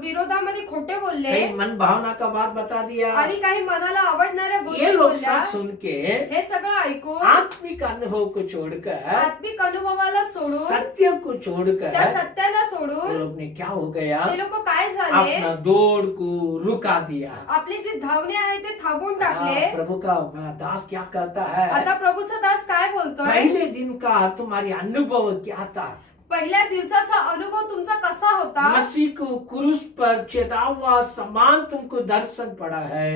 विरोधामध्ये खोटे बोलले कई मन भावना का बात बता दिया। आणि काही मनाला आवडणाऱ्या ये गोष्टी लोग बोलल्या. सब सुन के हे सगळं ऐकून आत्मिक अनुभव को छोड़कर, आत्मिक अनुभवाला सोडून, सत्य को त्या छोड़कर सत्याला वो सोडून लोग ने क्या हो गया, ते लोक काय झाले, अपना दौड़ को रुका दिया। आपले जे धावणे आहे ते थांबवून टाकले. हाँ, प्रभु का दास क्या कहता है? आता प्रभूचा दास काय बोलतोय? पहले दिन का तुम्हारी अनुभव क्या था? पहिल्या दिवसाचा अनुभव तुमचा कसा होता? मसीह को क्रूस पर चेता हुआ समान तुमको दर्शन पड़ा है।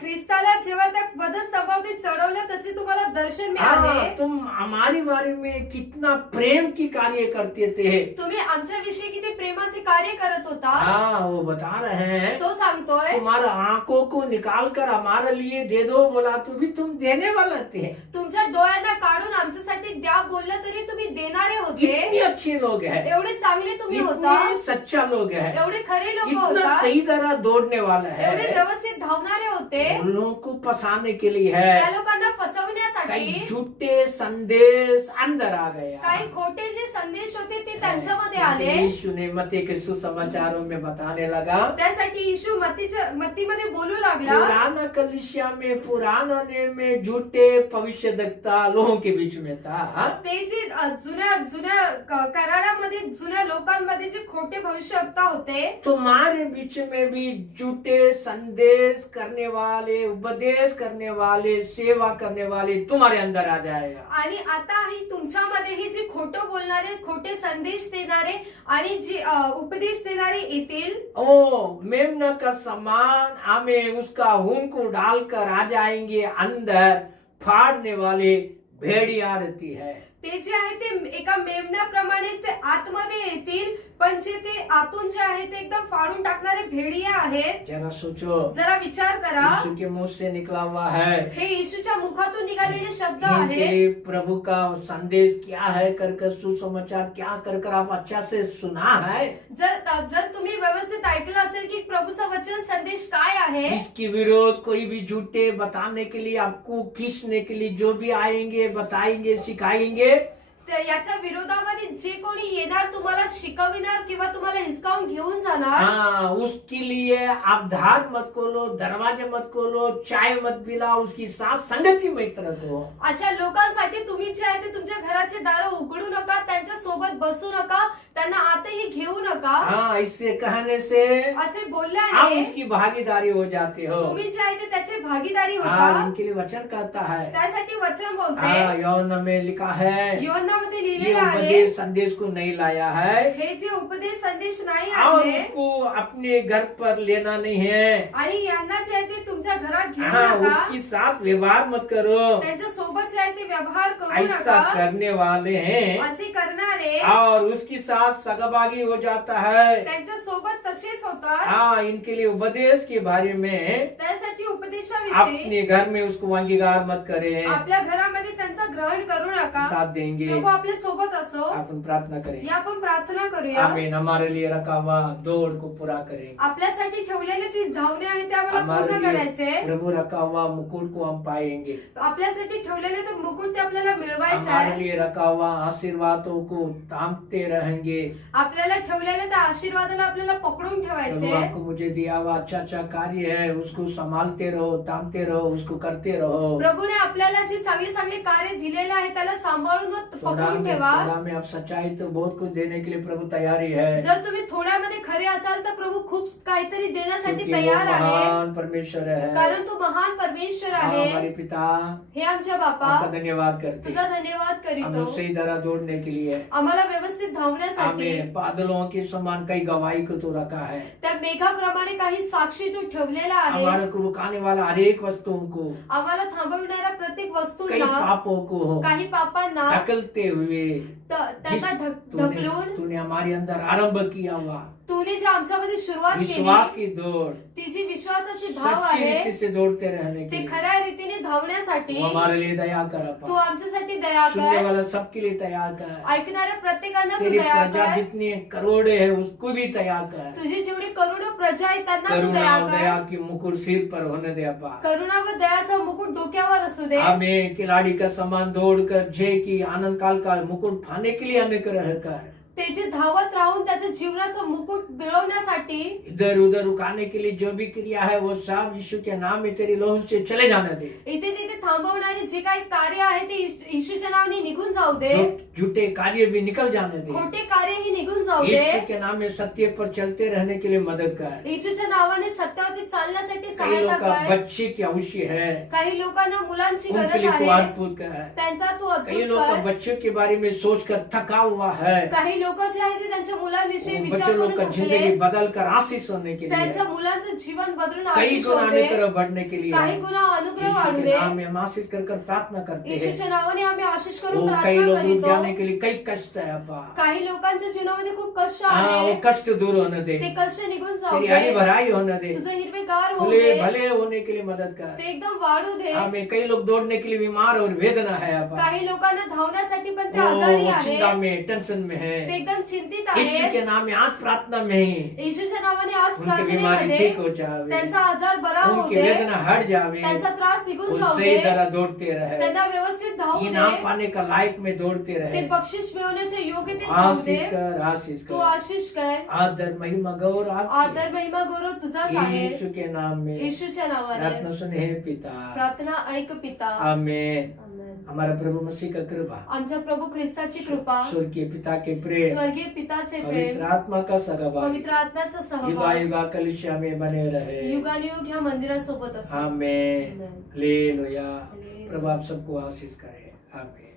ख्रिस्ताला जेव्हा त्या वधस्तंभावरती चढवलं तसे तुम्हाला दर्शन मिळाले. हाँ, तुम हमारे बारे में कितना प्रेम की कार्य करते थे। तुम्ही आमच्या विषयी किती प्रेमाचे कार्य करत होता. हाँ, वो बता रहे हैं, तो सांगतोय तुम्हारा आंखों को निकाल कर हमारे लिए दे दो बोला तो भी तुम देने वाला थे। तुमच्या डोळ्यांना काढून आमच्यासाठी द्या बोललं तरी तुम्ही देणारे होते. इतने अच्छे लोग हैं, एवढे चांगले तुम्ही होता, इतने सच्चा लोग हैं, एवढे खरे लोक इतना होता, सही तरह दौड़ने वाला एवढे है। व्यवस्थित धावणारे होते. उन लोगों को फंसाने के लिए त्या है, लोकांना कई फसवण्यासाठी झूठे संदेश अंदर आ गया। काही खोटे जे संदेश होते ते त्यांच्यामध्ये आले. यीशु ने मत्ती के सुसमाचारों में बताने लगा, त्यासाठी येशू मत्तीमध्ये बोलू लागला. पुराना कलीसिया में पुराना नियम में झूठे भविष्यद्वक्ता लोगों के बीच में था। ते जे जुन्या जुन्या करारामध्ये जुन्या लोकांमध्ये जे खोटे भविष्यवक्ता होते, तुम्हारे बीच में भी झूठे संदेश करने वाले, उपदेश करने वाले, सेवा करने वाले तुम्हारे अंदर आ जाएगा। आणि आता ही तुमच्यामध्येही जे खोटं बोलणारे, खोटे संदेश देणारे आणि जे उपदेश देणारे येतील. ओ मेमना का समान हमें उसका खून को डालकर आ जाएंगे, अंदर फाड़ने वाले भेड़िया रहती है। ते जे आहे ते एका मेमण्याप्रमाणे ते आतमध्ये येतील, पण जे ते आतून जे आहे ते एकदम फाडून टाकणारे भेड़िया आहेत. जरा सोचो, जरा विचार करा, यीशु के मुंह से निकला हुआ है, हे येशूच्या मुखातून निघालेले शब्द इनके आहेत. लिए प्रभु का संदेश क्या है कर सुसमाचार क्या कर आप अच्छा से सुना है। जर तुम्ही व्यवस्थित ऐकलं असेल की प्रभूचं वचन संदेश काय आहे, इसके विरोध कोई भी झूठे बताने के लिए, आपको खींचने के लिए जो भी आएंगे, बताएंगे, सिखाएंगे, याच्या विरोधामध्ये जे कोणी येणार, तुम्हाला शिकविणार किंवा तुम्हाला हिसकावून घेऊन जाणार, हाँ, उसके लिए आप धार मत खोलो, दरवाजे मत खोलो, चाय मत पिलाओ, उसकी साथ संगति मत रखो। अशा लोकांसाठी तुम्ही जे आहे ते तुमच्या घराचे दार उघडू नका, त्यांच्या सोबत बसू नका, त्यांना आतही घेऊ नका. हाँ, इससे कहने से असे आप बोलल्याने उसकी भागीदारी हो जाते हो। तुम्ही जे आहे ते त्याची भागीदारी हाँ, होता. इनके लिए वचन कहता है, त्यासाठी वचन बोलते. हाँ, यौन में लिखा है, योहन्नामध्ये ये लिहिलेलं आहे, उपदेश संदेश को नहीं लाया है हे जे उपदेश संदेश नाही और आहे उसको अपने घर पर लेना नहीं है। आणि यांना जे आहे ते तुमच्या घरात घेऊ हाँ, नका, उसके साथ व्यवहार मत करो। त्यांच्या सोबत जे आहे ते व्यवहार करू ऐसा नका. करने वाले हैं असे करणारे और उसके साथ सगाबागी हो जाता है। त्यांच्या सोबत तसेच होतात. हाँ, इनके लिए उपदेश के बारे में त्यासाठी उपदेशाविषयी अपने घर में उसको अंगीकार मत करें। आपल्या घरामध्ये त्यांचा ग्रहण करू नका. साथ देंगे. प्रभू आपल्या सोबत असो. आपण प्रार्थना करें. या आपण प्रार्थना करूया. आमीन. हमारे लिए रखा हुआ दौड़ को पूरा करें. आपल्यासाठी ठेवलेले ती धावणे आहे ते आम्हाला हमारे पूर्ण लिए करायचे. प्रभु रखा हुआ मुकुट को हम पाएंगे. आपल्यासाठी ठेवलेले ते मुकुट ते आपल्याला मिळवायचं हमारे आहे. लिए रखा हुआ आशीर्वादों को थामते रहेंगे. आपल्याला ठेवलेल्या त्या आशीर्वादाला आपल्याला पकडून प्रभु ठेवायचे. आपको मुझे दिया हुआ अच्छा अच्छा कार्य है, उसको संभालते रहो, थामते रहो, उसको करते रहो. प्रभूने आपल्याला जे चांगले चांगले कार्य दिलेले आहे त्याला सांभाळून व पकडून ठेवा. थोड़ा में आप सच्चाई तो बहुत कुछ देने के लिए प्रभु तैयारी है. जर तुम्ही थोड्यामध्ये खरे असाल तर प्रभू खूप काहीतरी देण्यासाठी क्योंकि वो तयार आहे. महान परमेश्वर है. कारण तू महान परमेश्वर आहे. हमारे पिता हे आमच्या बापा आपका धन्यवाद करते तुझा हैं. धन्यवाद हमें करीतो. सही तरह दौड़ने के लिए आम्हाला व्यवस्थित धावण्यासाठी हमें बादलों के समान कई गवाही को तो रखा है. त्या मेघाप्रमाणे काही साक्षी तू ठेवलेला आहे. हमारे को रुकाने वाला हर एक वस्तुओं को, आम्हाला थांबविणाऱ्या प्रत्येक कई वस्तूंना पापों को काही पापांना ढकलते हुए त्यांना तूने ढकलून तूने हमारे अंदर आरंभ किया हुआ तूने जे आमच्यामध्ये सुरुवात विश्वास केली की दौड़, ती जी विश्वासाची धाव सच्ची आहे रीति से दौड़ते रहने के ते लिए खऱ्या रीतीने धावण्यासाठी तू हमारे लिए दया कर. तू अपा आमच्यासाठी दया सुनने कर. वाला सबके लिए तैयार कर. ऐकणाऱ्या प्रत्येकांना तू तेरी दया प्रजा कर. जितनी करोड़े है उसको भी तैयार कर. तुझी जेवढी करोडो प्रजा आहे त्यांना तू करुणा दया और दया कर. की मुकुट सिर पर होने दे अपा. करुणा व दयाचा मुकुट डोक्यावर असू दे. हमें खिलाड़ी का समान दौड़कर जय की आनंद काल का मुकुट पाने के लिए अनुग्रह कर. त्याचे धावत राहून त्याचं जीवनाचं मुकुट मिळवण्यासाठी इधर उधर रुकाने के लिए जो भी क्रिया है वो सब यीशु के नाम में तेरी लोहू से चले जाने दे. इथे तिथे थांबवणारे जे काही कार्य आहे ते येशूच्या नावाने निघून जाऊ दे. झूठे कार्य भी निकल जाने दे. खोटे कार्यही निघून जाऊ यीशु दे. के नाम में सत्य पर चलते रहने के लिए मदद कर. येशूच्या नावाने सत्यावरती चालण्यासाठी कई सहायता लोग का कर. बच्चे की आवश्यक है, काही लोकांना मुलांची उनके गरज लिए तू आहे अद्भुत कर. त्यांचा तू कई अद्भुत लोग का कर. बच्चों के बारे में सोचकर थका हुआ है. काही लोक जे आहेत ते त्यांच्या मुलांविषयी उन विचार बच्चों लोग का करून जिंदगी थकले. बदल कर आशीष होने के लिए, त्यांच्या मुलांचं जीवन बदलून कई आशीष गुना होऊ दे. अनुग्रह बढ़ने के लिए काही गुन्हा अनुग्रह यीशु वाढू के दे. नाम में हम आशीष कर प्रार्थना करते हैं. येशूच्या नावाने आम्ही आशीष वो करून कई प्रार्थना लोग रुक करीतो. जाने के लिए कई कष्ट है अपा. काही लोकांच्या जीवनामध्ये खूप कष्ट हाँ, वो आहे. कष्ट दूर होने दे. ते कष्ट निघून जाऊ तेरी हरी दे. भराई होने दे. तुझं हिरवेगार होऊ भले दे. भले होने के लिए मदद कर. ते एकदम वाढू दे. हमें कई लोग दौड़ने के लिए बीमार और वेदना है अपा. काही लोकांना धावण्यासाठी पण ते वो आजारी चिंता आहे. में टेंशन में ते है. एकदम चिंतित यीशु आहेत. के नाम में आज प्रार्थना में येशूच्या नावाने आज उनकी बीमारी प्रार्थनेमध्ये ठीक हो जावे, त्यांचा आजार बरा होऊ उनकी दे. वेदना हट जावे, त्यांचा त्रास निघून वो जाऊ सही दे. तरह दौड़ते रहे, त्यांना व्यवस्थित धावू इनाम दे. पाने का लायक में दौड़ते ते रहे. बक्षीस मिळवण्याच्या योग्यतेत धावू दे. आशीष कर, आशीष तू कर. आशीष कर. आदर महिमा गौर आदर आपकी. महिमा गौरव तुझाच आहे. यीशु के नाम में येशूच्या नावाने प्रार्थना सुने हे पिता. प्रार्थना ऐक पिता. आमेन. आमेन. हमारा प्रभु मसीह का कृपा, आमच्या प्रभू ख्रिस्ताची कृपा, स्वर्गीय पिता के प्रेम, स्वर्गीय पिताचे पवित्र प्रेम, आत्मा का सहभाग पवित्र आत्म्याचा युगा सहभाग युगा कलिशा में बने रहे. युगानुयुग ह्या मंदिरासोबत असो. आमेन. आमेन. हालेलुया. हालेलुया. प्रभु आप सबको आशीष करे. आमीन.